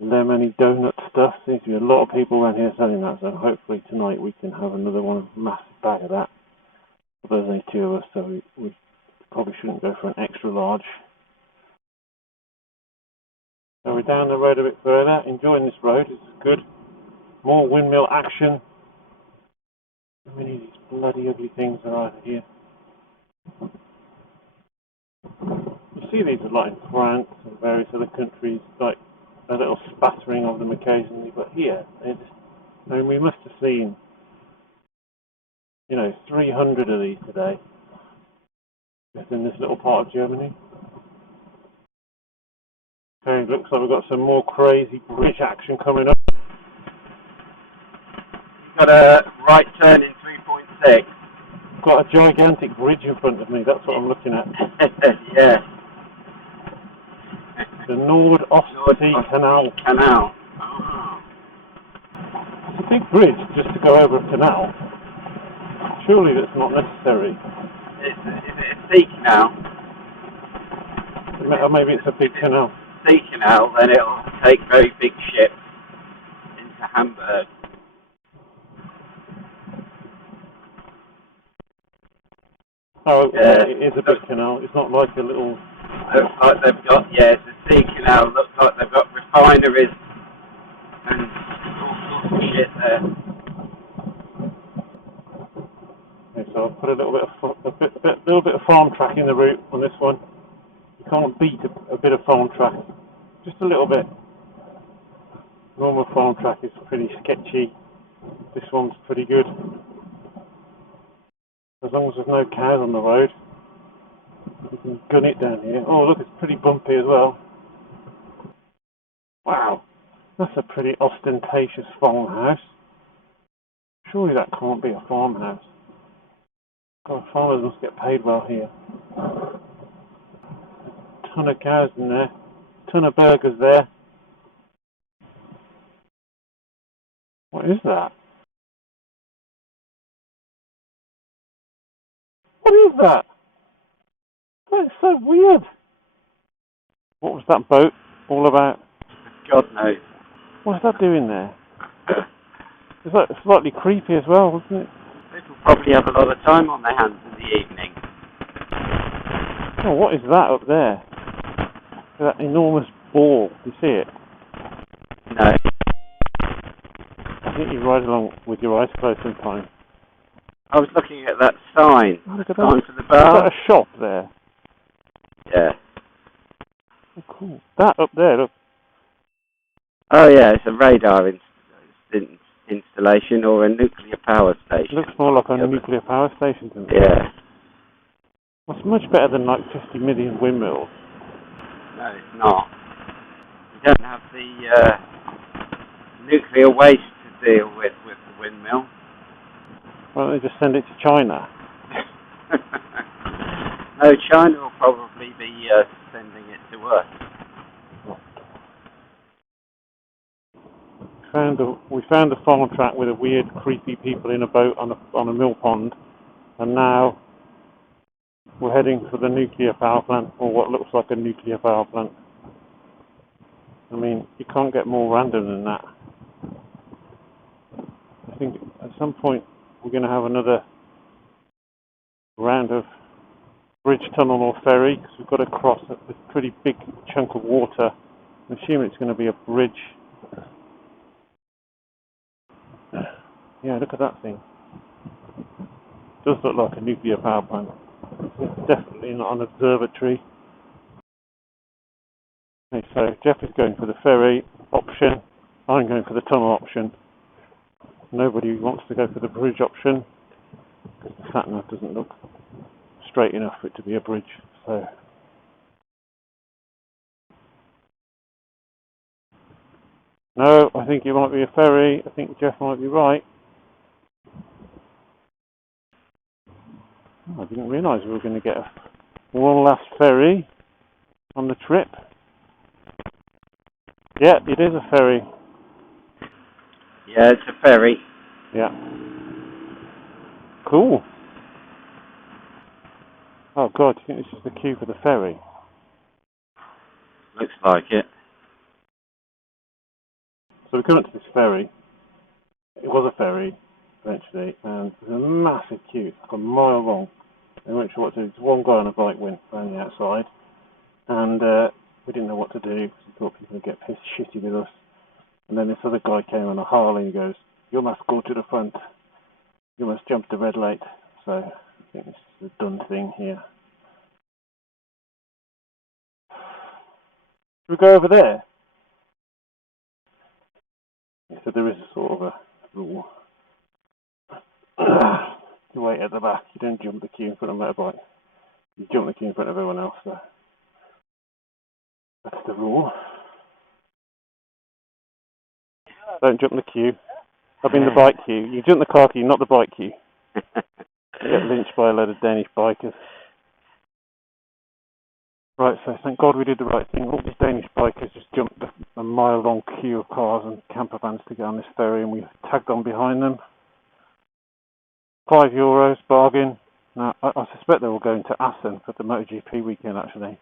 lemony donut stuff. Seems to be a lot of people around here selling that, so hopefully tonight we can have another massive bag of that. But there's only 2 of us, so we probably shouldn't go for an extra large. So we're down the road a bit further, enjoying this road, it's good. More windmill action. How many of these bloody ugly things are out here? You see these a lot in France and various other countries, like a little spattering of them occasionally, but here, we must have seen, 300 of these today, just in this little part of Germany. Okay, looks like we've got some more crazy bridge action coming up. We've got a right turn in 3.6. got a gigantic bridge in front of me. That's what I'm looking at. Yeah. The Nord-Ostsee Canal. Canal. It's a big bridge just to go over a canal. Surely that's not necessary. Is it a sea canal? Or maybe it's a big canal. Sea canal, then it'll take very big ships into Hamburg. Oh, Yeah. it is a big canal. It's not like a little... Looks like they've got, it's a sea canal. Looks like they've got refineries and all sorts of shit there. Okay, so I'll put a little bit of farm track in the route on this one. You can't beat a bit of farm track. Just a little bit. Normal farm track is pretty sketchy. This one's pretty good. As long as there's no cows on the road, you can gun it down here. Oh look, it's pretty bumpy as well. Wow, that's a pretty ostentatious farmhouse. Surely that can't be a farmhouse. God, farmers must get paid well here. Ton of cows in there. Ton of burgers there. What is that? What is that? That's so weird. What was that boat all about? God knows. What's that doing there? It's like slightly creepy as well, isn't it? People probably have a lot of time on their hands in the evening. Oh, what is that up there? That enormous ball. Do you see it? No. I think you ride along with your eyes closed sometimes. I was looking at that sign. Oh, look at Sign that. for the Is bar. that a shop there? Yeah. Oh, cool. That up there, look. Oh yeah, it's a radar installation or a nuclear power station. Looks more like a nuclear power station to me. Yeah. Well, it's much better than like 50 million windmills. No, it's not. You don't have the nuclear waste to deal with the windmill. Why don't they just send it to China? No, China will probably be sending it to us. We found a farm track with a weird, creepy people in a boat on a mill pond, and now we're heading for the nuclear power plant, or what looks like a nuclear power plant. I mean, you can't get more random than that. I think at some point we're going to have another round of bridge, tunnel or ferry, because we've got to cross this pretty big chunk of water. I'm assuming it's going to be a bridge. Yeah, look at that thing. It does look like a nuclear power plant. It's definitely not an observatory. Okay, so Jeff is going for the ferry option. I'm going for the tunnel option. Nobody wants to go for the bridge option because the sat-nav doesn't look straight enough for it to be a bridge. So no, I think it might be a ferry. I think Jeff might be right. I didn't realise we were going to get one last ferry on the trip. Yeah, it is a ferry. Yeah, it's a ferry. Yeah. Cool. Oh God, do you think this is the queue for the ferry? Looks like it. So we come up to this ferry. It was a ferry, eventually, and there's a massive queue. It's like a mile long. We weren't sure what to do. One guy on a bike went around the outside, and we didn't know what to do because we thought people would get pissed shitty with us. And then this other guy came on a Harley and goes, "You must go to the front. You must jump the red light." So I think this is a done thing here. Should we go over there? Yeah, so there is a sort of a rule. You wait at the back. You don't jump the queue in front of a motorbike. You jump the queue in front of everyone else. So that's the rule. Don't jump the queue. I mean the bike queue. You jump the car queue, not the bike queue. Get lynched by a load of Danish bikers. Right, so thank God we did the right thing. All these Danish bikers just jumped a mile-long queue of cars and camper vans to get on this ferry, and we tagged on behind them. €5 bargain. Now, I suspect they were going to Assen for the MotoGP weekend, actually.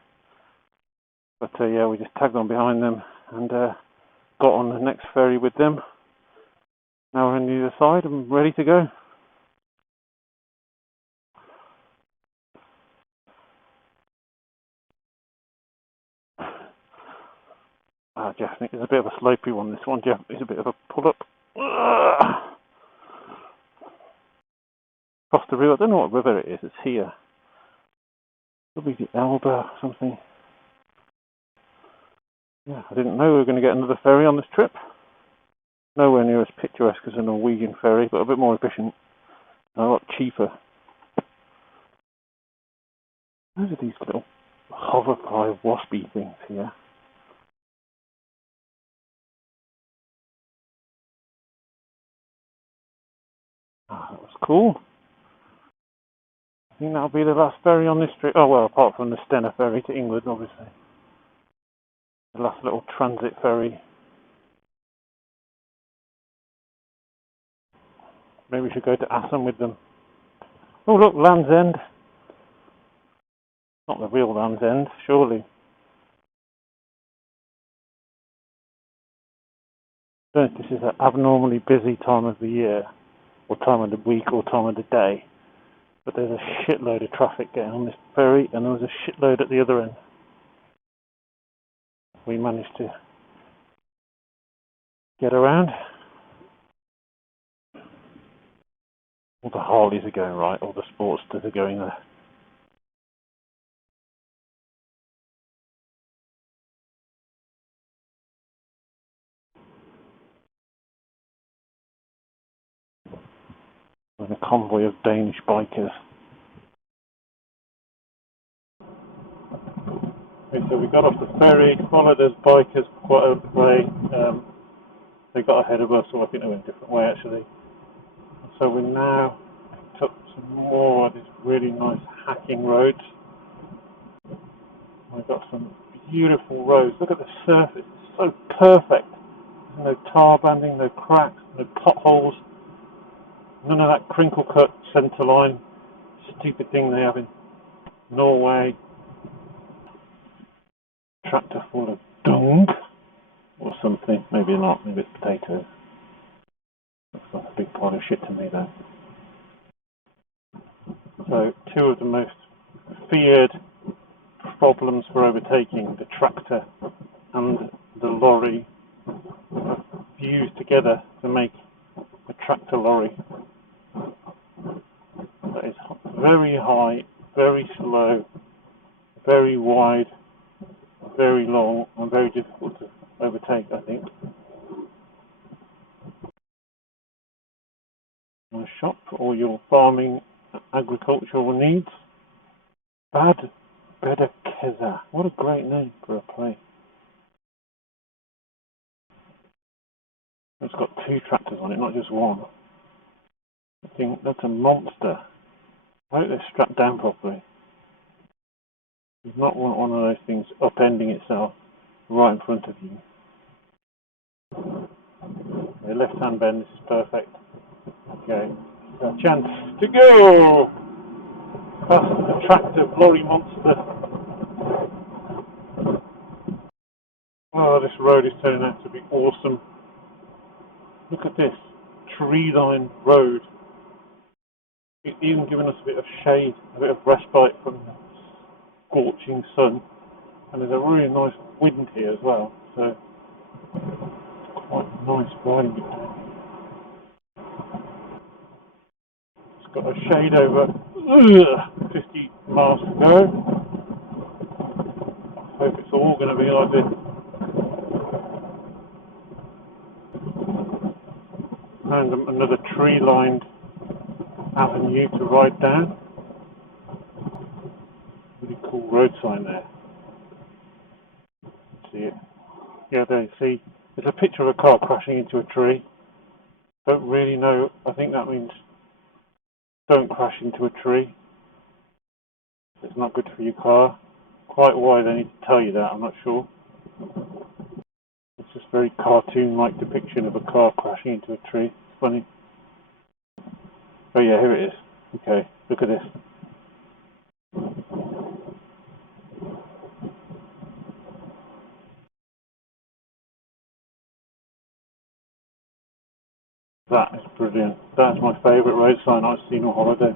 But yeah, we just tagged on behind them and got on the next ferry with them. Now we're on the other side and ready to go. Jeff, I think it's a bit of a slopey one, this one, Jeff. It's a bit of a pull-up. Across the river. I don't know what river it is. It's here. Probably the Elbe or something. Yeah, I didn't know we were going to get another ferry on this trip. Nowhere near as picturesque as a Norwegian ferry, but a bit more efficient and a lot cheaper. Those are these little hoverfly waspy things here. That was cool. I think that'll be the last ferry on this trip. Oh well, apart from the Stena ferry to England, obviously. The last little transit ferry. Maybe we should go to Assen with them. Oh look, Land's End. Not the real Land's End, surely. I don't know if this is an abnormally busy time of the year, or time of the week, or time of the day. But there's a shitload of traffic getting on this ferry, and there was a shitload at the other end. We managed to get around. All the Harleys are going right, all the Sportsters are going there. And a convoy of Danish bikers. Okay, so we got off the ferry, followed those bikers quite a way. They got ahead of us, so I think they went a different way actually. So we now took some more of these really nice hacking roads. We've got some beautiful roads. Look at the surface, it's so perfect. There's no tar banding, no cracks, no potholes, none of that crinkle cut centre line stupid thing they have in Norway. Tractor full of dung or something, maybe not, maybe it's potatoes. Looks like a big pile of shit to me though. So two of the most feared problems for overtaking, the tractor and the lorry, are fused together to make a tractor lorry that is very high, very slow, very wide, very long, and very difficult to overtake, I think. A shop for all your farming agricultural needs. Bad Bedekeza. What a great name for a place. It's got two tractors on it, not just one. I think that's a monster. I hope they're strapped down properly. You do not want one of those things upending itself right in front of you. The left-hand bend, this is perfect. Okay, a chance to go past the tractor lorry monster. Oh, this road is turning out to be awesome. Look at this tree-lined road. It's even given us a bit of shade, a bit of respite from the scorching sun, and there's a really nice wind here as well, so it's quite nice riding it down. It's got a shade over 50 miles to go. I hope it's all going to be like this. And another tree-lined avenue to ride down. Really cool road sign there. See it? Yeah, there you see. There's a picture of a car crashing into a tree. Don't really know. I think that means don't crash into a tree. It's not good for your car. Quite why they need to tell you that, I'm not sure. It's just a very cartoon-like depiction of a car crashing into a tree. It's funny. Oh yeah, here it is. Okay, look at this. That is brilliant. That's my favourite road sign I've seen on holiday.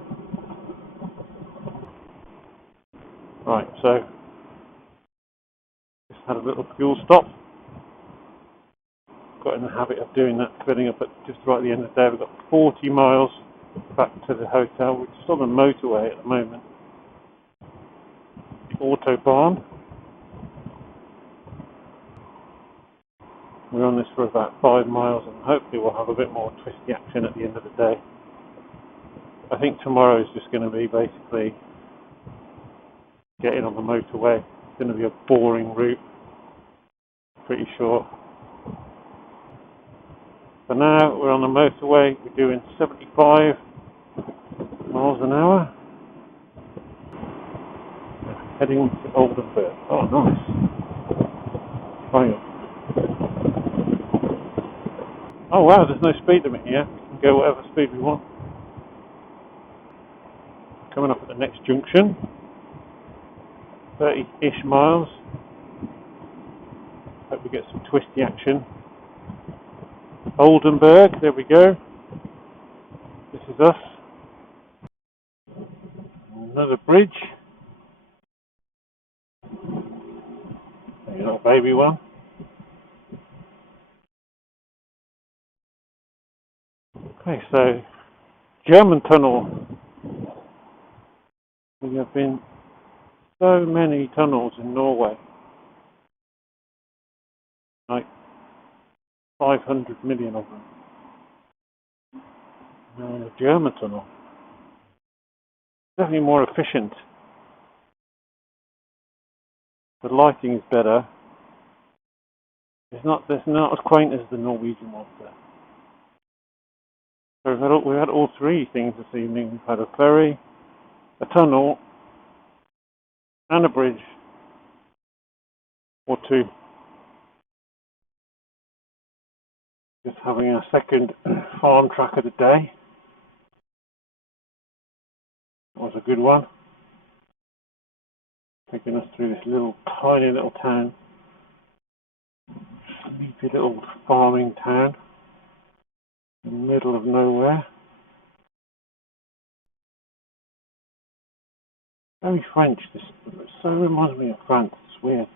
Right, so just had a little fuel stop. Got in the habit of doing that, filling up at just right at the end of the day. We've got 40 miles back to the hotel, which is on the motorway at the moment. The Autobahn. We're on this for about 5 miles, and hopefully we'll have a bit more twisty action at the end of the day. I think tomorrow is just going to be basically getting on the motorway. It's going to be a boring route, pretty short. For now, we're on the motorway. We're doing 75 miles an hour. Heading to Oldenburg. Oh, nice. Hang on. Oh wow, there's no speed limit here. We can go whatever speed we want. Coming up at the next junction. 30-ish miles. Hope we get some twisty action. Oldenburg, there we go. This is us. Another bridge. There's a little baby one. Okay, so German tunnel. We have been so many tunnels in Norway. Like 500 million of them. Now in the German tunnel. Definitely more efficient. The lighting is better. It's not as quaint as the Norwegian one there. So we had all three things this evening. We've had a ferry, a tunnel, and a bridge, or two. Just having a second farm track of the day. That was a good one. Taking us through this tiny little town. Sleepy little farming town. In the middle of nowhere. Very French. This so reminds me of France. It's weird.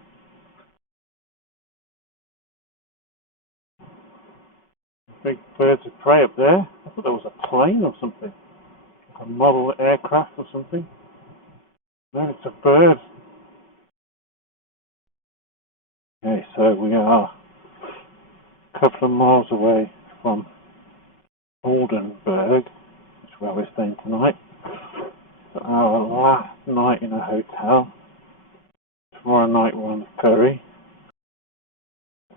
Big birds of prey up there. I thought that was a plane or something. A model aircraft or something. No, it's a bird. Okay, so we are a couple of miles away from Oldenburg, which is where we're staying tonight. So our last night in a hotel. Tomorrow night we're on the ferry.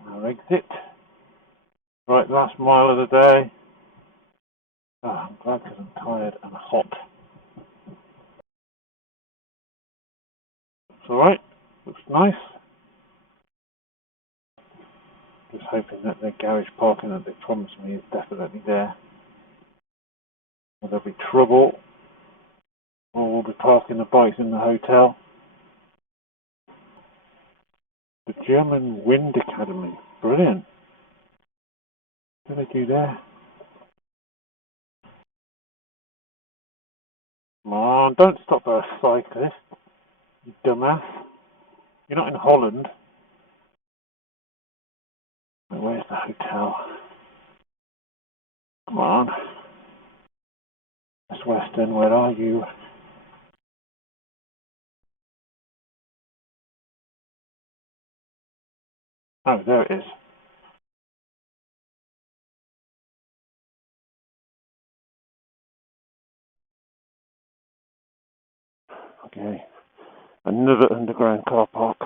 Our exit. Right, last mile of the day. Oh, I'm glad because I'm tired and hot. It's alright. Looks nice. Just hoping that the garage parking that they promised me is definitely there. Or there'll be trouble. Or we'll be parking the bikes in the hotel. The German Wind Academy. Brilliant. What do they do there? Come on, don't stop a cyclist, you dumbass. You're not in Holland. Where's the hotel? Come on. Miss Weston, where are you? Oh, there it is. Okay. Another underground car park.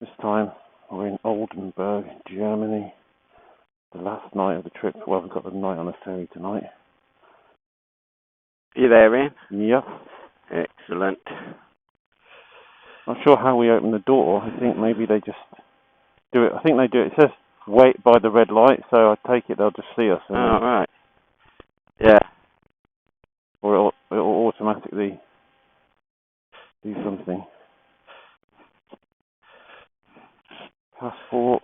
This time we're in Oldenburg, Germany. The last night of the trip. Well, we've got the night on a ferry tonight. Are you there, Ian? Yep. Excellent. Not sure how we open the door. I think maybe they just do it. I think they do it. It says wait by the red light, so I take it they'll just see us. Oh, right. Yeah. Or it'll automatically do something. Passport.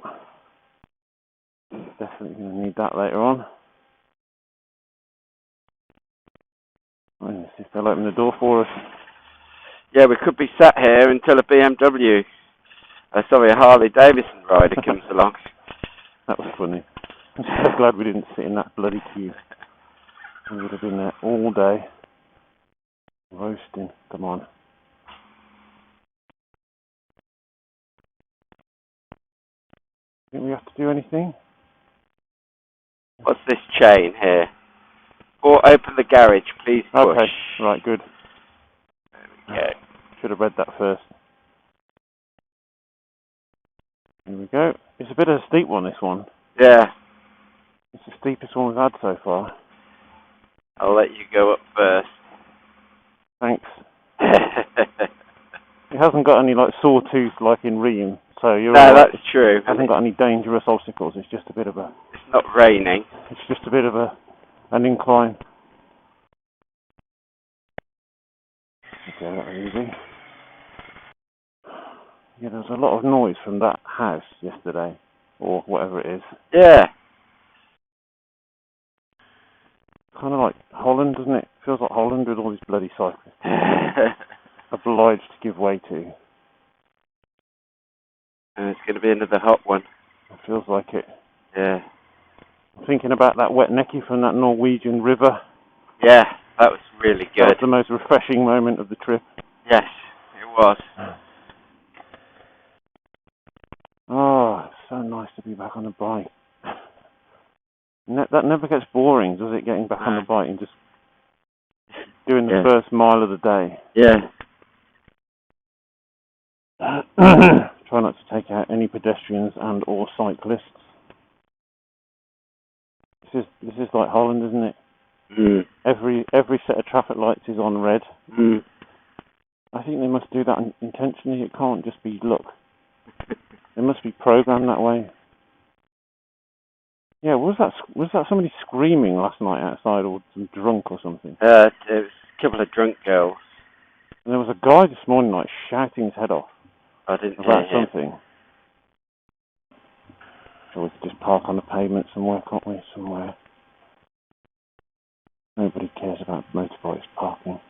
Definitely going to need that later on. Let's see if they'll open the door for us. Yeah, we could be sat here until a BMW, a Harley Davidson rider comes along. That was funny. I'm so glad we didn't sit in that bloody queue. We would have been there all day. Roasting. Come on. Think we have to do anything? What's this chain here? Or open the garage, please push. Okay, right, good. Okay. Should have read that first. Here we go. It's a bit of a steep one, this one. Yeah. It's the steepest one we've had so far. I'll let you go up first. Thanks. It hasn't got any like sawtooth like in Ream, so you're No, right. that's true. It hasn't got any dangerous obstacles. It's just a bit of a. It's not raining. It's just a bit of an incline. Okay, that was easy. Yeah, there was a lot of noise from that house yesterday, or whatever it is. Yeah. Kind of like Holland, doesn't it? Feels like Holland with all these bloody cyclists obliged to give way to. And it's going to be another hot one. It feels like it. Yeah. I'm thinking about that wet necky from that Norwegian river. Yeah, that was really good. That was the most refreshing moment of the trip. Yes, it was. Oh, it's so nice to be back on the bike. That never gets boring, does it, getting back on the bike and just doing the first mile of the day? Yeah. Try not to take out any pedestrians and or cyclists. This is like Holland, isn't it? Mm. Every set of traffic lights is on red. Mm. I think they must do that intentionally. It can't just be luck. It must be programmed that way. Yeah, was that somebody screaming last night outside, or some drunk or something? There was a couple of drunk girls. And there was a guy this morning like shouting his head off I didn't about hear him. something. So we could just park on the pavement somewhere, can't we? Somewhere. Nobody cares about motorbikes parking.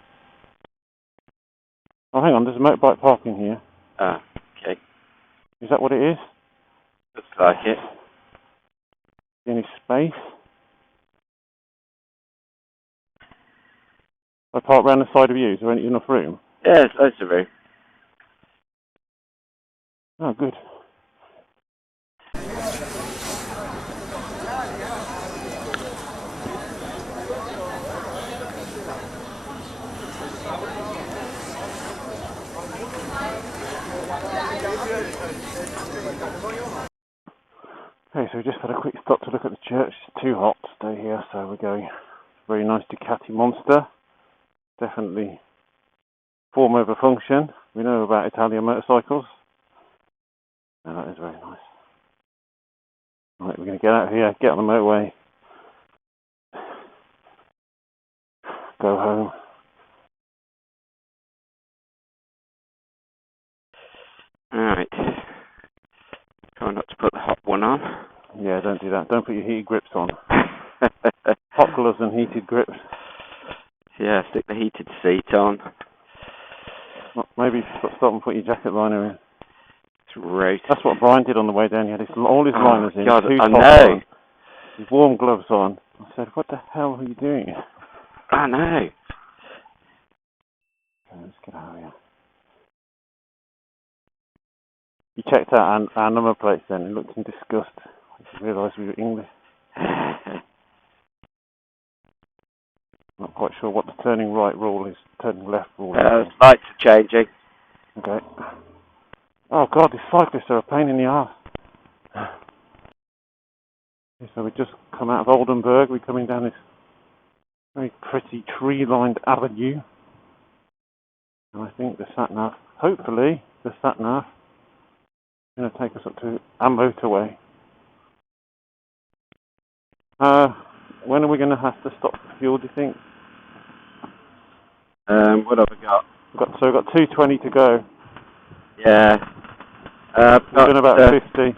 Oh, hang on, there's a motorbike parking here. Ah, okay. Is that what it is? Looks like it. Any space? I park round the side of you, is there enough room? Yeah, there's loads of room. Oh, good. Okay, so we just had a quick stop to look at the church. It's too hot to stay here, so we're going. Very nice Ducati Monster. Definitely form over function. We know about Italian motorcycles. And that is very nice. Right, we're going to get out of here, get on the motorway, go home. Alright. Try not to put the hot one on. Yeah, don't do that. Don't put your heated grips on. Hot gloves and heated grips. Yeah, stick the heated seat on. Maybe stop and put your jacket liner in. It's roasting. That's what Brian did on the way down. He had all his liners in, God, two I tops know. on, his warm gloves on. I said, what the hell are you doing? I know. Okay, let's get out of here. You checked out our number plates then. He looked in disgust. I realised we were English. Not quite sure what the turning right rule is, turning left rule is. Lights are changing. Okay. Oh God, these cyclists are a pain in the arse. So we just come out of Oldenburg. We're coming down this Very pretty tree-lined avenue. And I think the sat-nav, hopefully, the sat-nav is going to take us up to our motorway. When are we going to have to stop for fuel, do you think? What have I got? We've got 220 to go. Yeah. We've done about 50.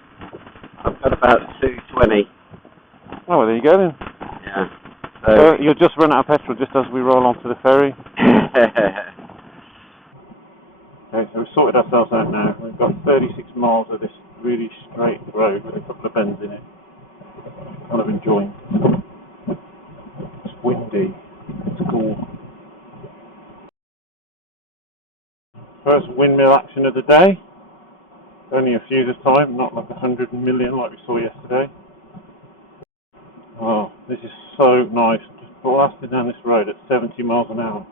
I've got about 220. Oh, well, there you go then. Yeah. So you'll just run out of petrol just as we roll onto the ferry. Okay, so we've sorted ourselves out now. We've got 36 miles of this really straight road with a couple of bends in it. Kind of enjoying. It's windy. It's cool. First windmill action of the day. Only a few this time, not like 100 million like we saw yesterday. Oh, this is so nice. Just blasting down this road at 70 miles an hour.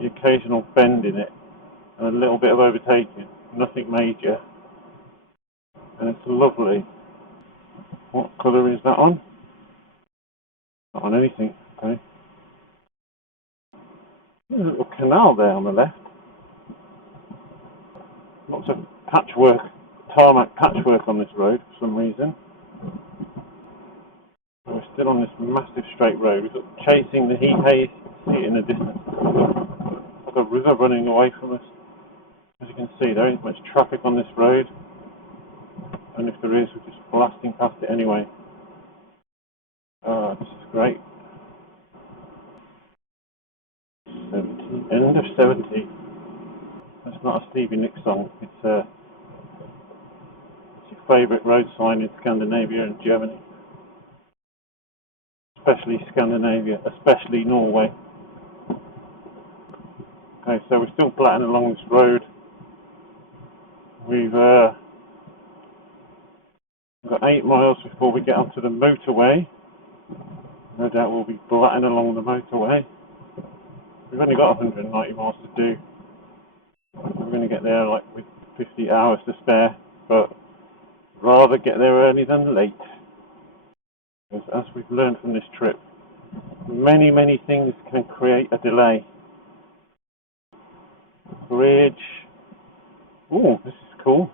The occasional bend in it and a little bit of overtaking. Nothing major. And it's lovely. What colour is that on? Not on anything, okay. There's a little canal there on the left. Lots of patchwork, tarmac patchwork on this road for some reason. We're still on this massive straight road. We're chasing the heat haze. See it in the distance. It's like a river running away from us. As you can see, there isn't much traffic on this road. And if there is, we're just blasting past it anyway. This is great. 70. End of 70. That's not a Stevie Nicks song. It's your favourite road sign in Scandinavia and Germany. Especially Scandinavia, especially Norway. Okay, so we're still blatting along this road. We've got 8 miles before we get onto the motorway. No doubt we'll be blatting along the motorway. We've only got 190 miles to do. We're going to get there like with 50 hours to spare, but rather get there early than late. Because as we've learned from this trip, many things can create a delay. Bridge. Oh, this is cool.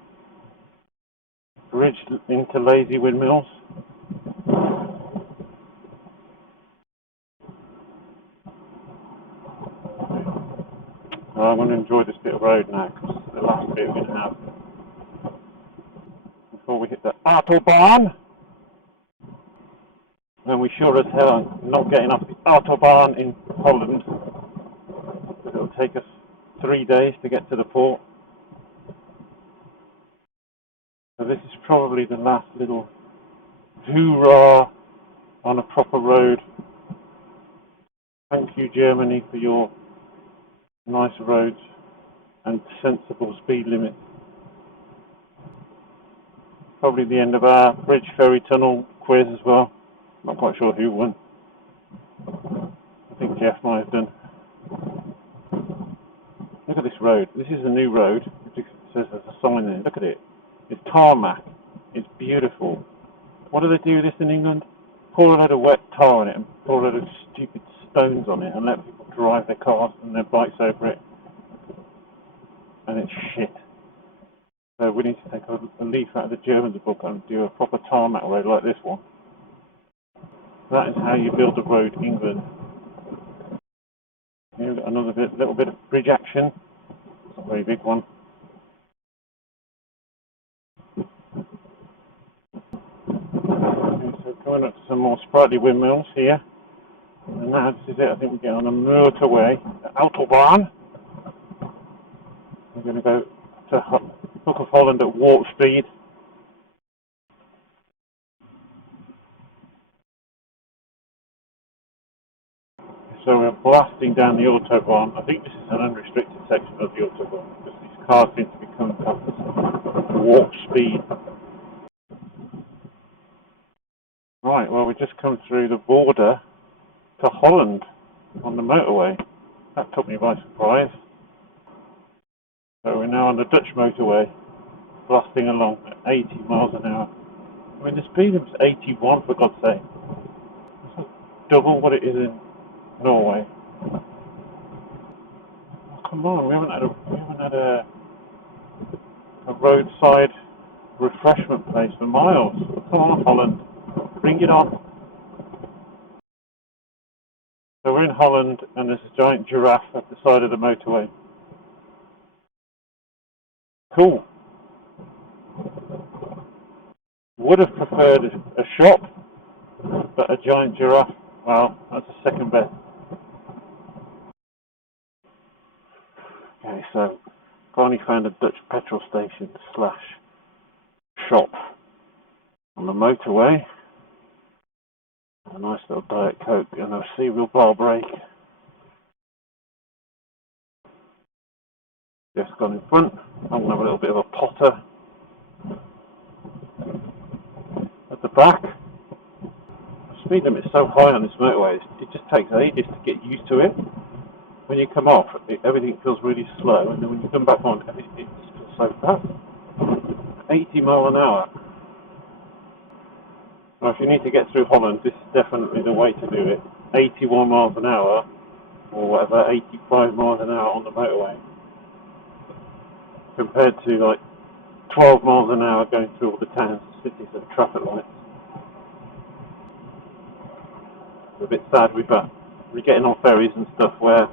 Bridge into lazy windmills. I'm going to enjoy this bit of road now, because it's the last bit we're going to have before we hit the Autobahn. And we sure as hell are not getting off the Autobahn in Holland. It'll take us 3 days to get to the port. So this is probably the last little hoorah on a proper road. Thank you, Germany, for your nice roads and sensible speed limits. Probably the end of our bridge ferry tunnel quiz as well. Not quite sure who won. I think Jeff might have done. Look at this road. This is a new road. It says there's a sign there. Look at it. It's tarmac. It's beautiful. What do they do with this in England? Pour a load of wet tar on it and pour a load of stupid stones on it and let people drive their cars and their bikes over it. And it's shit. So we need to take a leaf out of the Germans book and do a proper tarmac road like this one. That is how you build a road in England. Here we've got another little bit of bridge action. It's not a very big one. Okay, so coming up to some more sprightly windmills here. And now this is it. I think we get on a motorway, the Autobahn. We're going to go to Book of Holland at warp speed. So we're blasting down the Autobahn. I think this is an unrestricted section of the Autobahn because these cars seem to be coming past us at warp speed. Right, well we just come through the border to Holland on the motorway. That took me by surprise. So we're now on the Dutch motorway, blasting along at 80 miles an hour. I mean the speed limit's 81 for God's sake. That's double what it is in Norway. Oh, come on, we haven't had a roadside refreshment place for miles. Come on, Holland, bring it on. So we're in Holland, and there's a giant giraffe at the side of the motorway. Cool. Would have preferred a shop, but a giant giraffe, well, that's a second best. Okay, so finally found a Dutch petrol station slash shop on the motorway. A nice little Diet Coke and a cereal bar break. Just gone in front. I'm going to have a little bit of a potter at the back. The speed limit's so high on this motorway, it just takes ages to get used to it. When you come off, everything feels really slow, and then when you come back on, it just feels so fast. 80 mile an hour. Now, if you need to get through Holland, this is definitely the way to do it. 81 miles an hour, or whatever, 85 miles an hour on the motorway, compared to like 12 miles an hour going through all the towns and cities and traffic lights. It's a bit sad we're getting on ferries and stuff where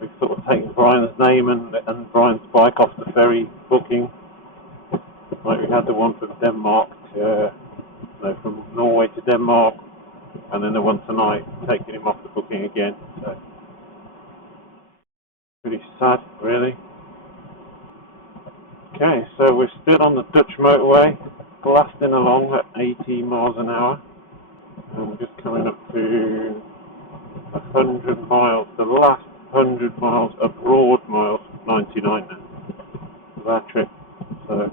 we've sort of taken Brian's name and Brian's bike off the ferry booking. Like we had the one from Denmark from Norway to Denmark, and then the one tonight taking him off the booking again. So pretty sad, really. Okay, so we're still on the Dutch motorway, blasting along at 80 miles an hour, and we're just coming up to 100 miles. The last 100 miles, abroad miles, 99 now, of our trip. So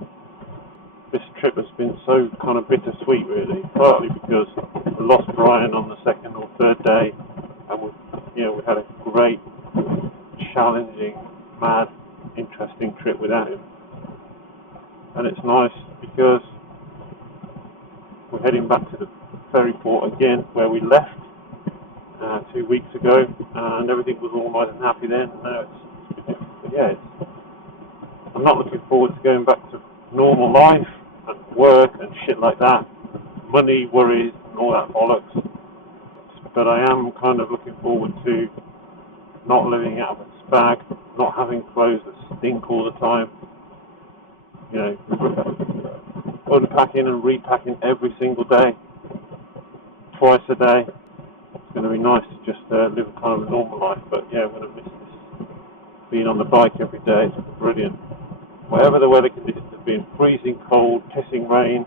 this trip has been so kind of bittersweet, really. Partly because we lost Brian on the second or third day, and we had a great, challenging, mad, interesting trip without him. And it's nice because we're heading back to the ferry port again, where we left 2 weeks ago, and everything was all nice and happy then. And now I'm not looking forward to going back to normal life and work and shit like that, money worries and all that bollocks. But I am kind of looking forward to not living out of a spag, not having clothes that stink all the time. Unpacking and repacking every single day, twice a day. It's going to be nice to just live a kind of a normal life. But yeah, I'm going to miss this. Being on the bike every day, it's brilliant. Whatever the weather conditions have been, freezing cold, pissing rain,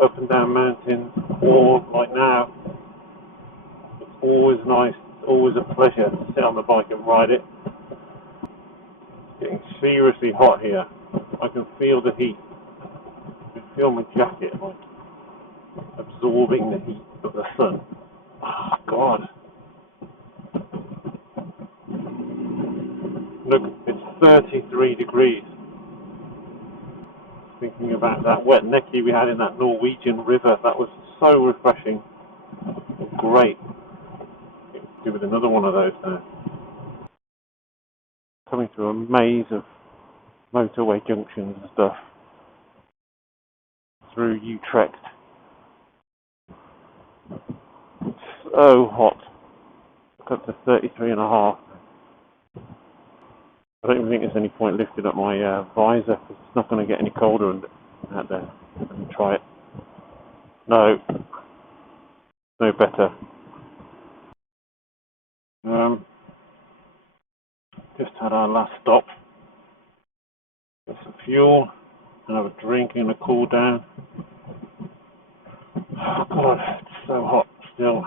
up and down mountains, or like now, it's always nice, it's always a pleasure to sit on the bike and ride it. It's getting seriously hot here. I can feel the heat. I can feel my jacket like absorbing the heat of the sun. Oh God. Look, it's 33 degrees. Thinking about that wet necky we had in that Norwegian river, that was so refreshing. Great. Give it another one of those now. Coming through a maze of motorway junctions and stuff through Utrecht. It's so hot. Up to 33.5. I don't even think there's any point lifting up my visor, because it's not going to get any colder out there. Let me try it. No better. Just had our last stop. Get some fuel and have a drink and a cool down. Oh God, it's so hot still.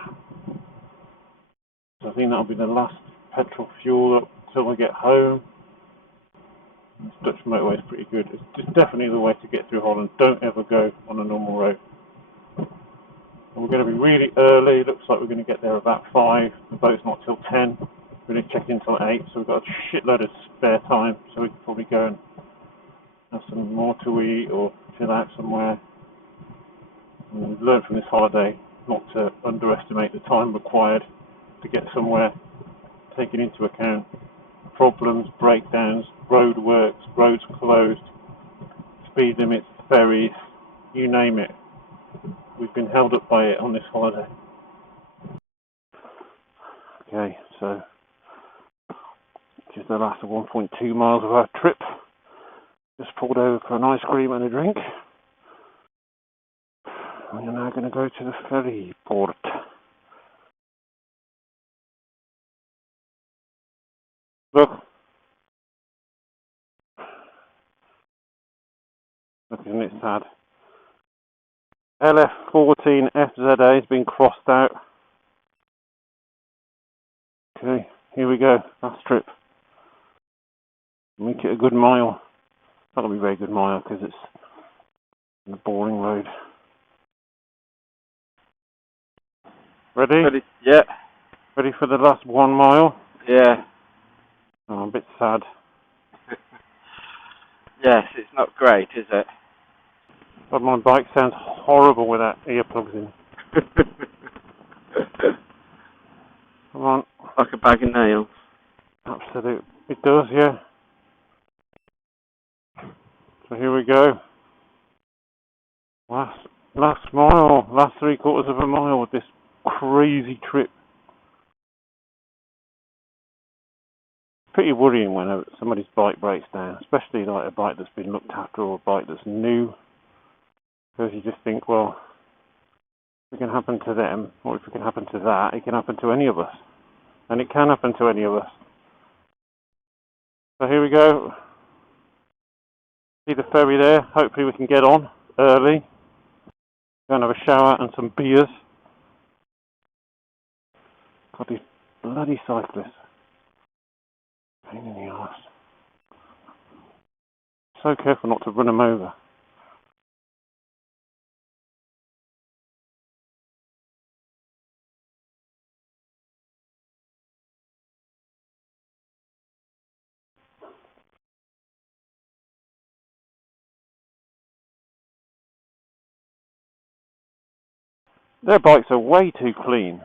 So I think that'll be the last petrol fuel up until I get home. This Dutch motorway is pretty good. It's definitely the way to get through Holland. Don't ever go on a normal road. And we're going to be really early. Looks like we're going to get there about 5. The boat's not till 10. We're going to check in till 8, so we've got a shitload of spare time, so we can probably go and have some more to eat or chill out somewhere. And we've learned from this holiday, not to underestimate the time required to get somewhere, taking into account problems, breakdowns, road works, roads closed, speed limits, ferries, you name it. We've been held up by it on this holiday. Okay, so just the last 1.2 miles of our trip. Just pulled over for an ice cream and a drink. We're now going to go to the ferry port. Look, isn't it sad? LF14FZA has been crossed out. Okay, here we go. Last trip. Make it a good mile. That'll be a very good mile because it's a boring road. Ready? Ready? Yeah. Ready for the last 1 mile? Yeah. Oh, I'm a bit sad. Yes, it's not great, is it? But my bike sounds horrible without earplugs in. Come on. Like a bag of nails. Absolute. It does, yeah. So here we go. Last mile, last 3/4 of a mile with this crazy trip. Pretty worrying when somebody's bike breaks down, especially like a bike that's been looked after or a bike that's new. Because you just think, well, if it can happen to them, or if it can happen to that, it can happen to any of us. And it can happen to any of us. So here we go. See the ferry there. Hopefully we can get on early. Go and have a shower and some beers. God, these bloody cyclists. Pain in the arse. So careful not to run them over. Their bikes are way too clean.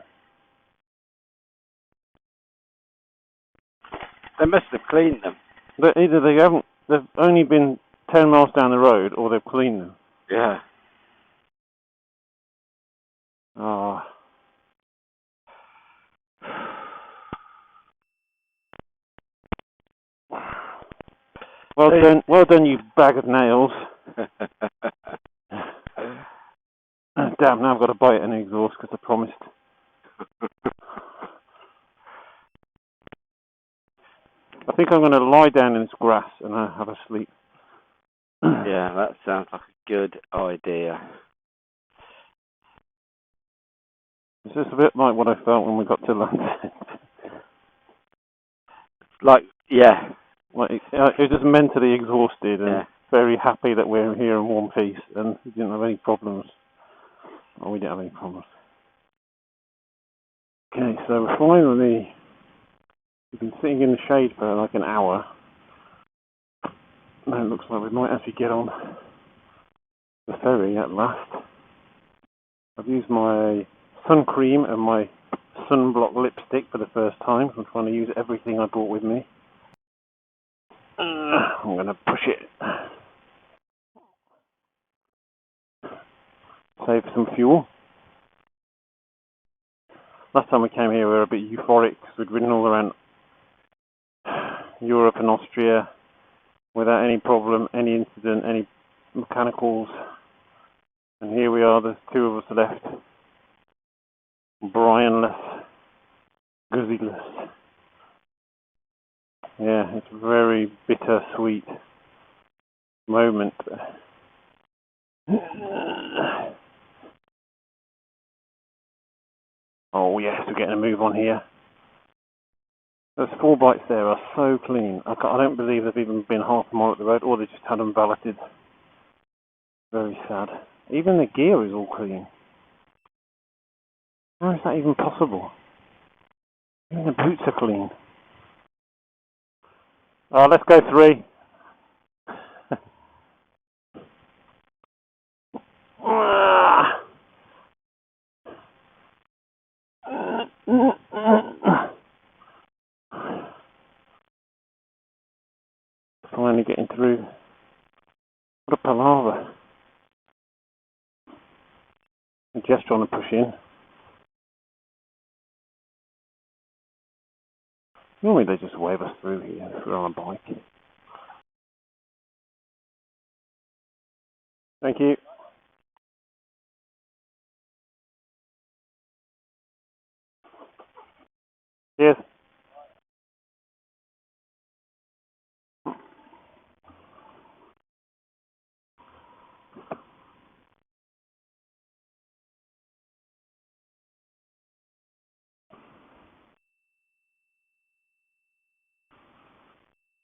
They must have cleaned them. Either they've only been 10 miles down the road, or they've cleaned them. Yeah. Oh. Well done, you bag of nails. Damn, now I've got to bite an exhaust because I promised. I think I'm going to lie down in this grass and have a sleep. Yeah, that sounds like a good idea. It's just a bit like what I felt when we got to London. Like, yeah. Like, it was just mentally exhausted and Yeah. very happy that we're here in one piece and we didn't have any problems. Oh, we didn't have any problems. Okay, so finally, we've been sitting in the shade for like an hour. Now it looks like we might actually get on the ferry at last. I've used my sun cream and my sunblock lipstick for the first time. I'm trying to use everything I brought with me. I'm going to push it. Save some fuel. Last time we came here we were a bit euphoric because we'd ridden all around Europe and Austria without any problem, any incident, any mechanicals. And here we are, there's two of us left. Brian-less, Guzzy-less. Yeah, it's a very bittersweet moment. Oh yes, we're getting a move on here. Those 4 bikes there are so clean. I don't believe they've even been half a mile up the road, or they just had them balloted. Very sad. Even the gear is all clean. How is that even possible? Even the boots are clean. Oh, let's go 3. But palaver. Just trying to push in. Normally they just wave us through here if we're on a bike. Thank you. Cheers.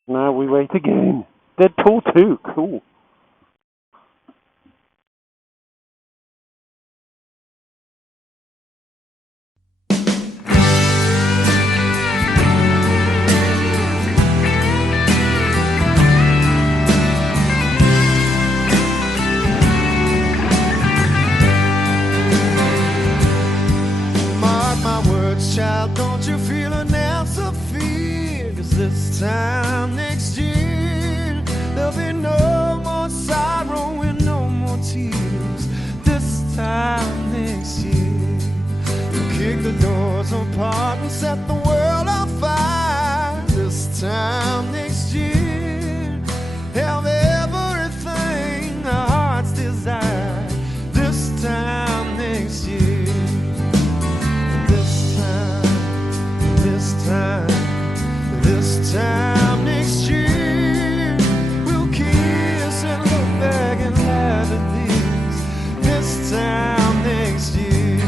Now we wait again. Deadpool 2, cool. Mark my words, child, don't you feel an ounce of fear? 'Cause this time next year there'll be no more sorrow and no more tears. This time next year we'll kick the doors apart and set the world on fire. This time next year have everything our hearts desire. This time next year, this time next year we'll kiss and look back and laugh at this. This time next year,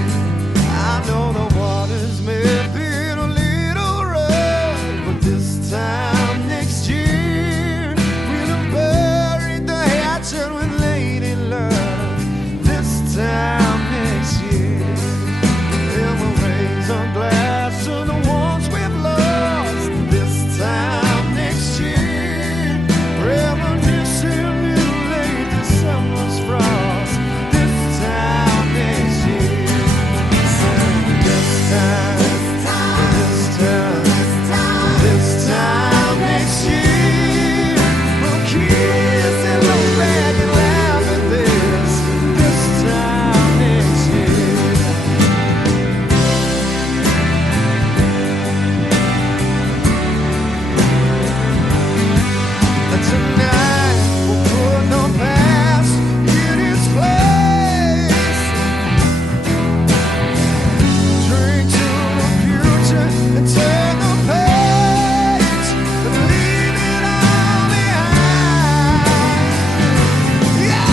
I know the waters may be a little rough, but this time next year we'll have buried the hatchet with lady love. This time next year, and we'll raise a glass to the ones we've lost. This time next year, reminiscing in late December's frost. This time next year, this time next year, we'll kiss and look back and laugh at this. This time next year. Tonight we'll put no past in its place. Drink to the future and turn the page and leave it all behind. Yeah!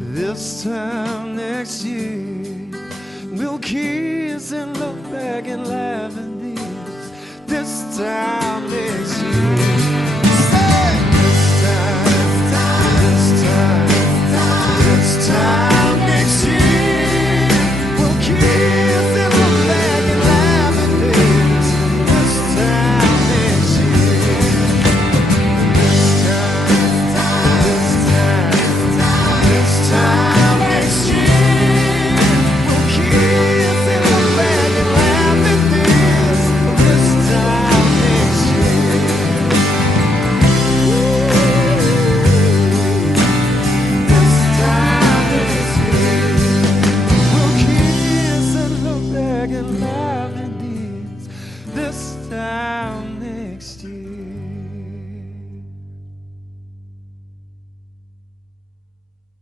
This time next year, we'll kiss and look back and laugh at this. This time next year.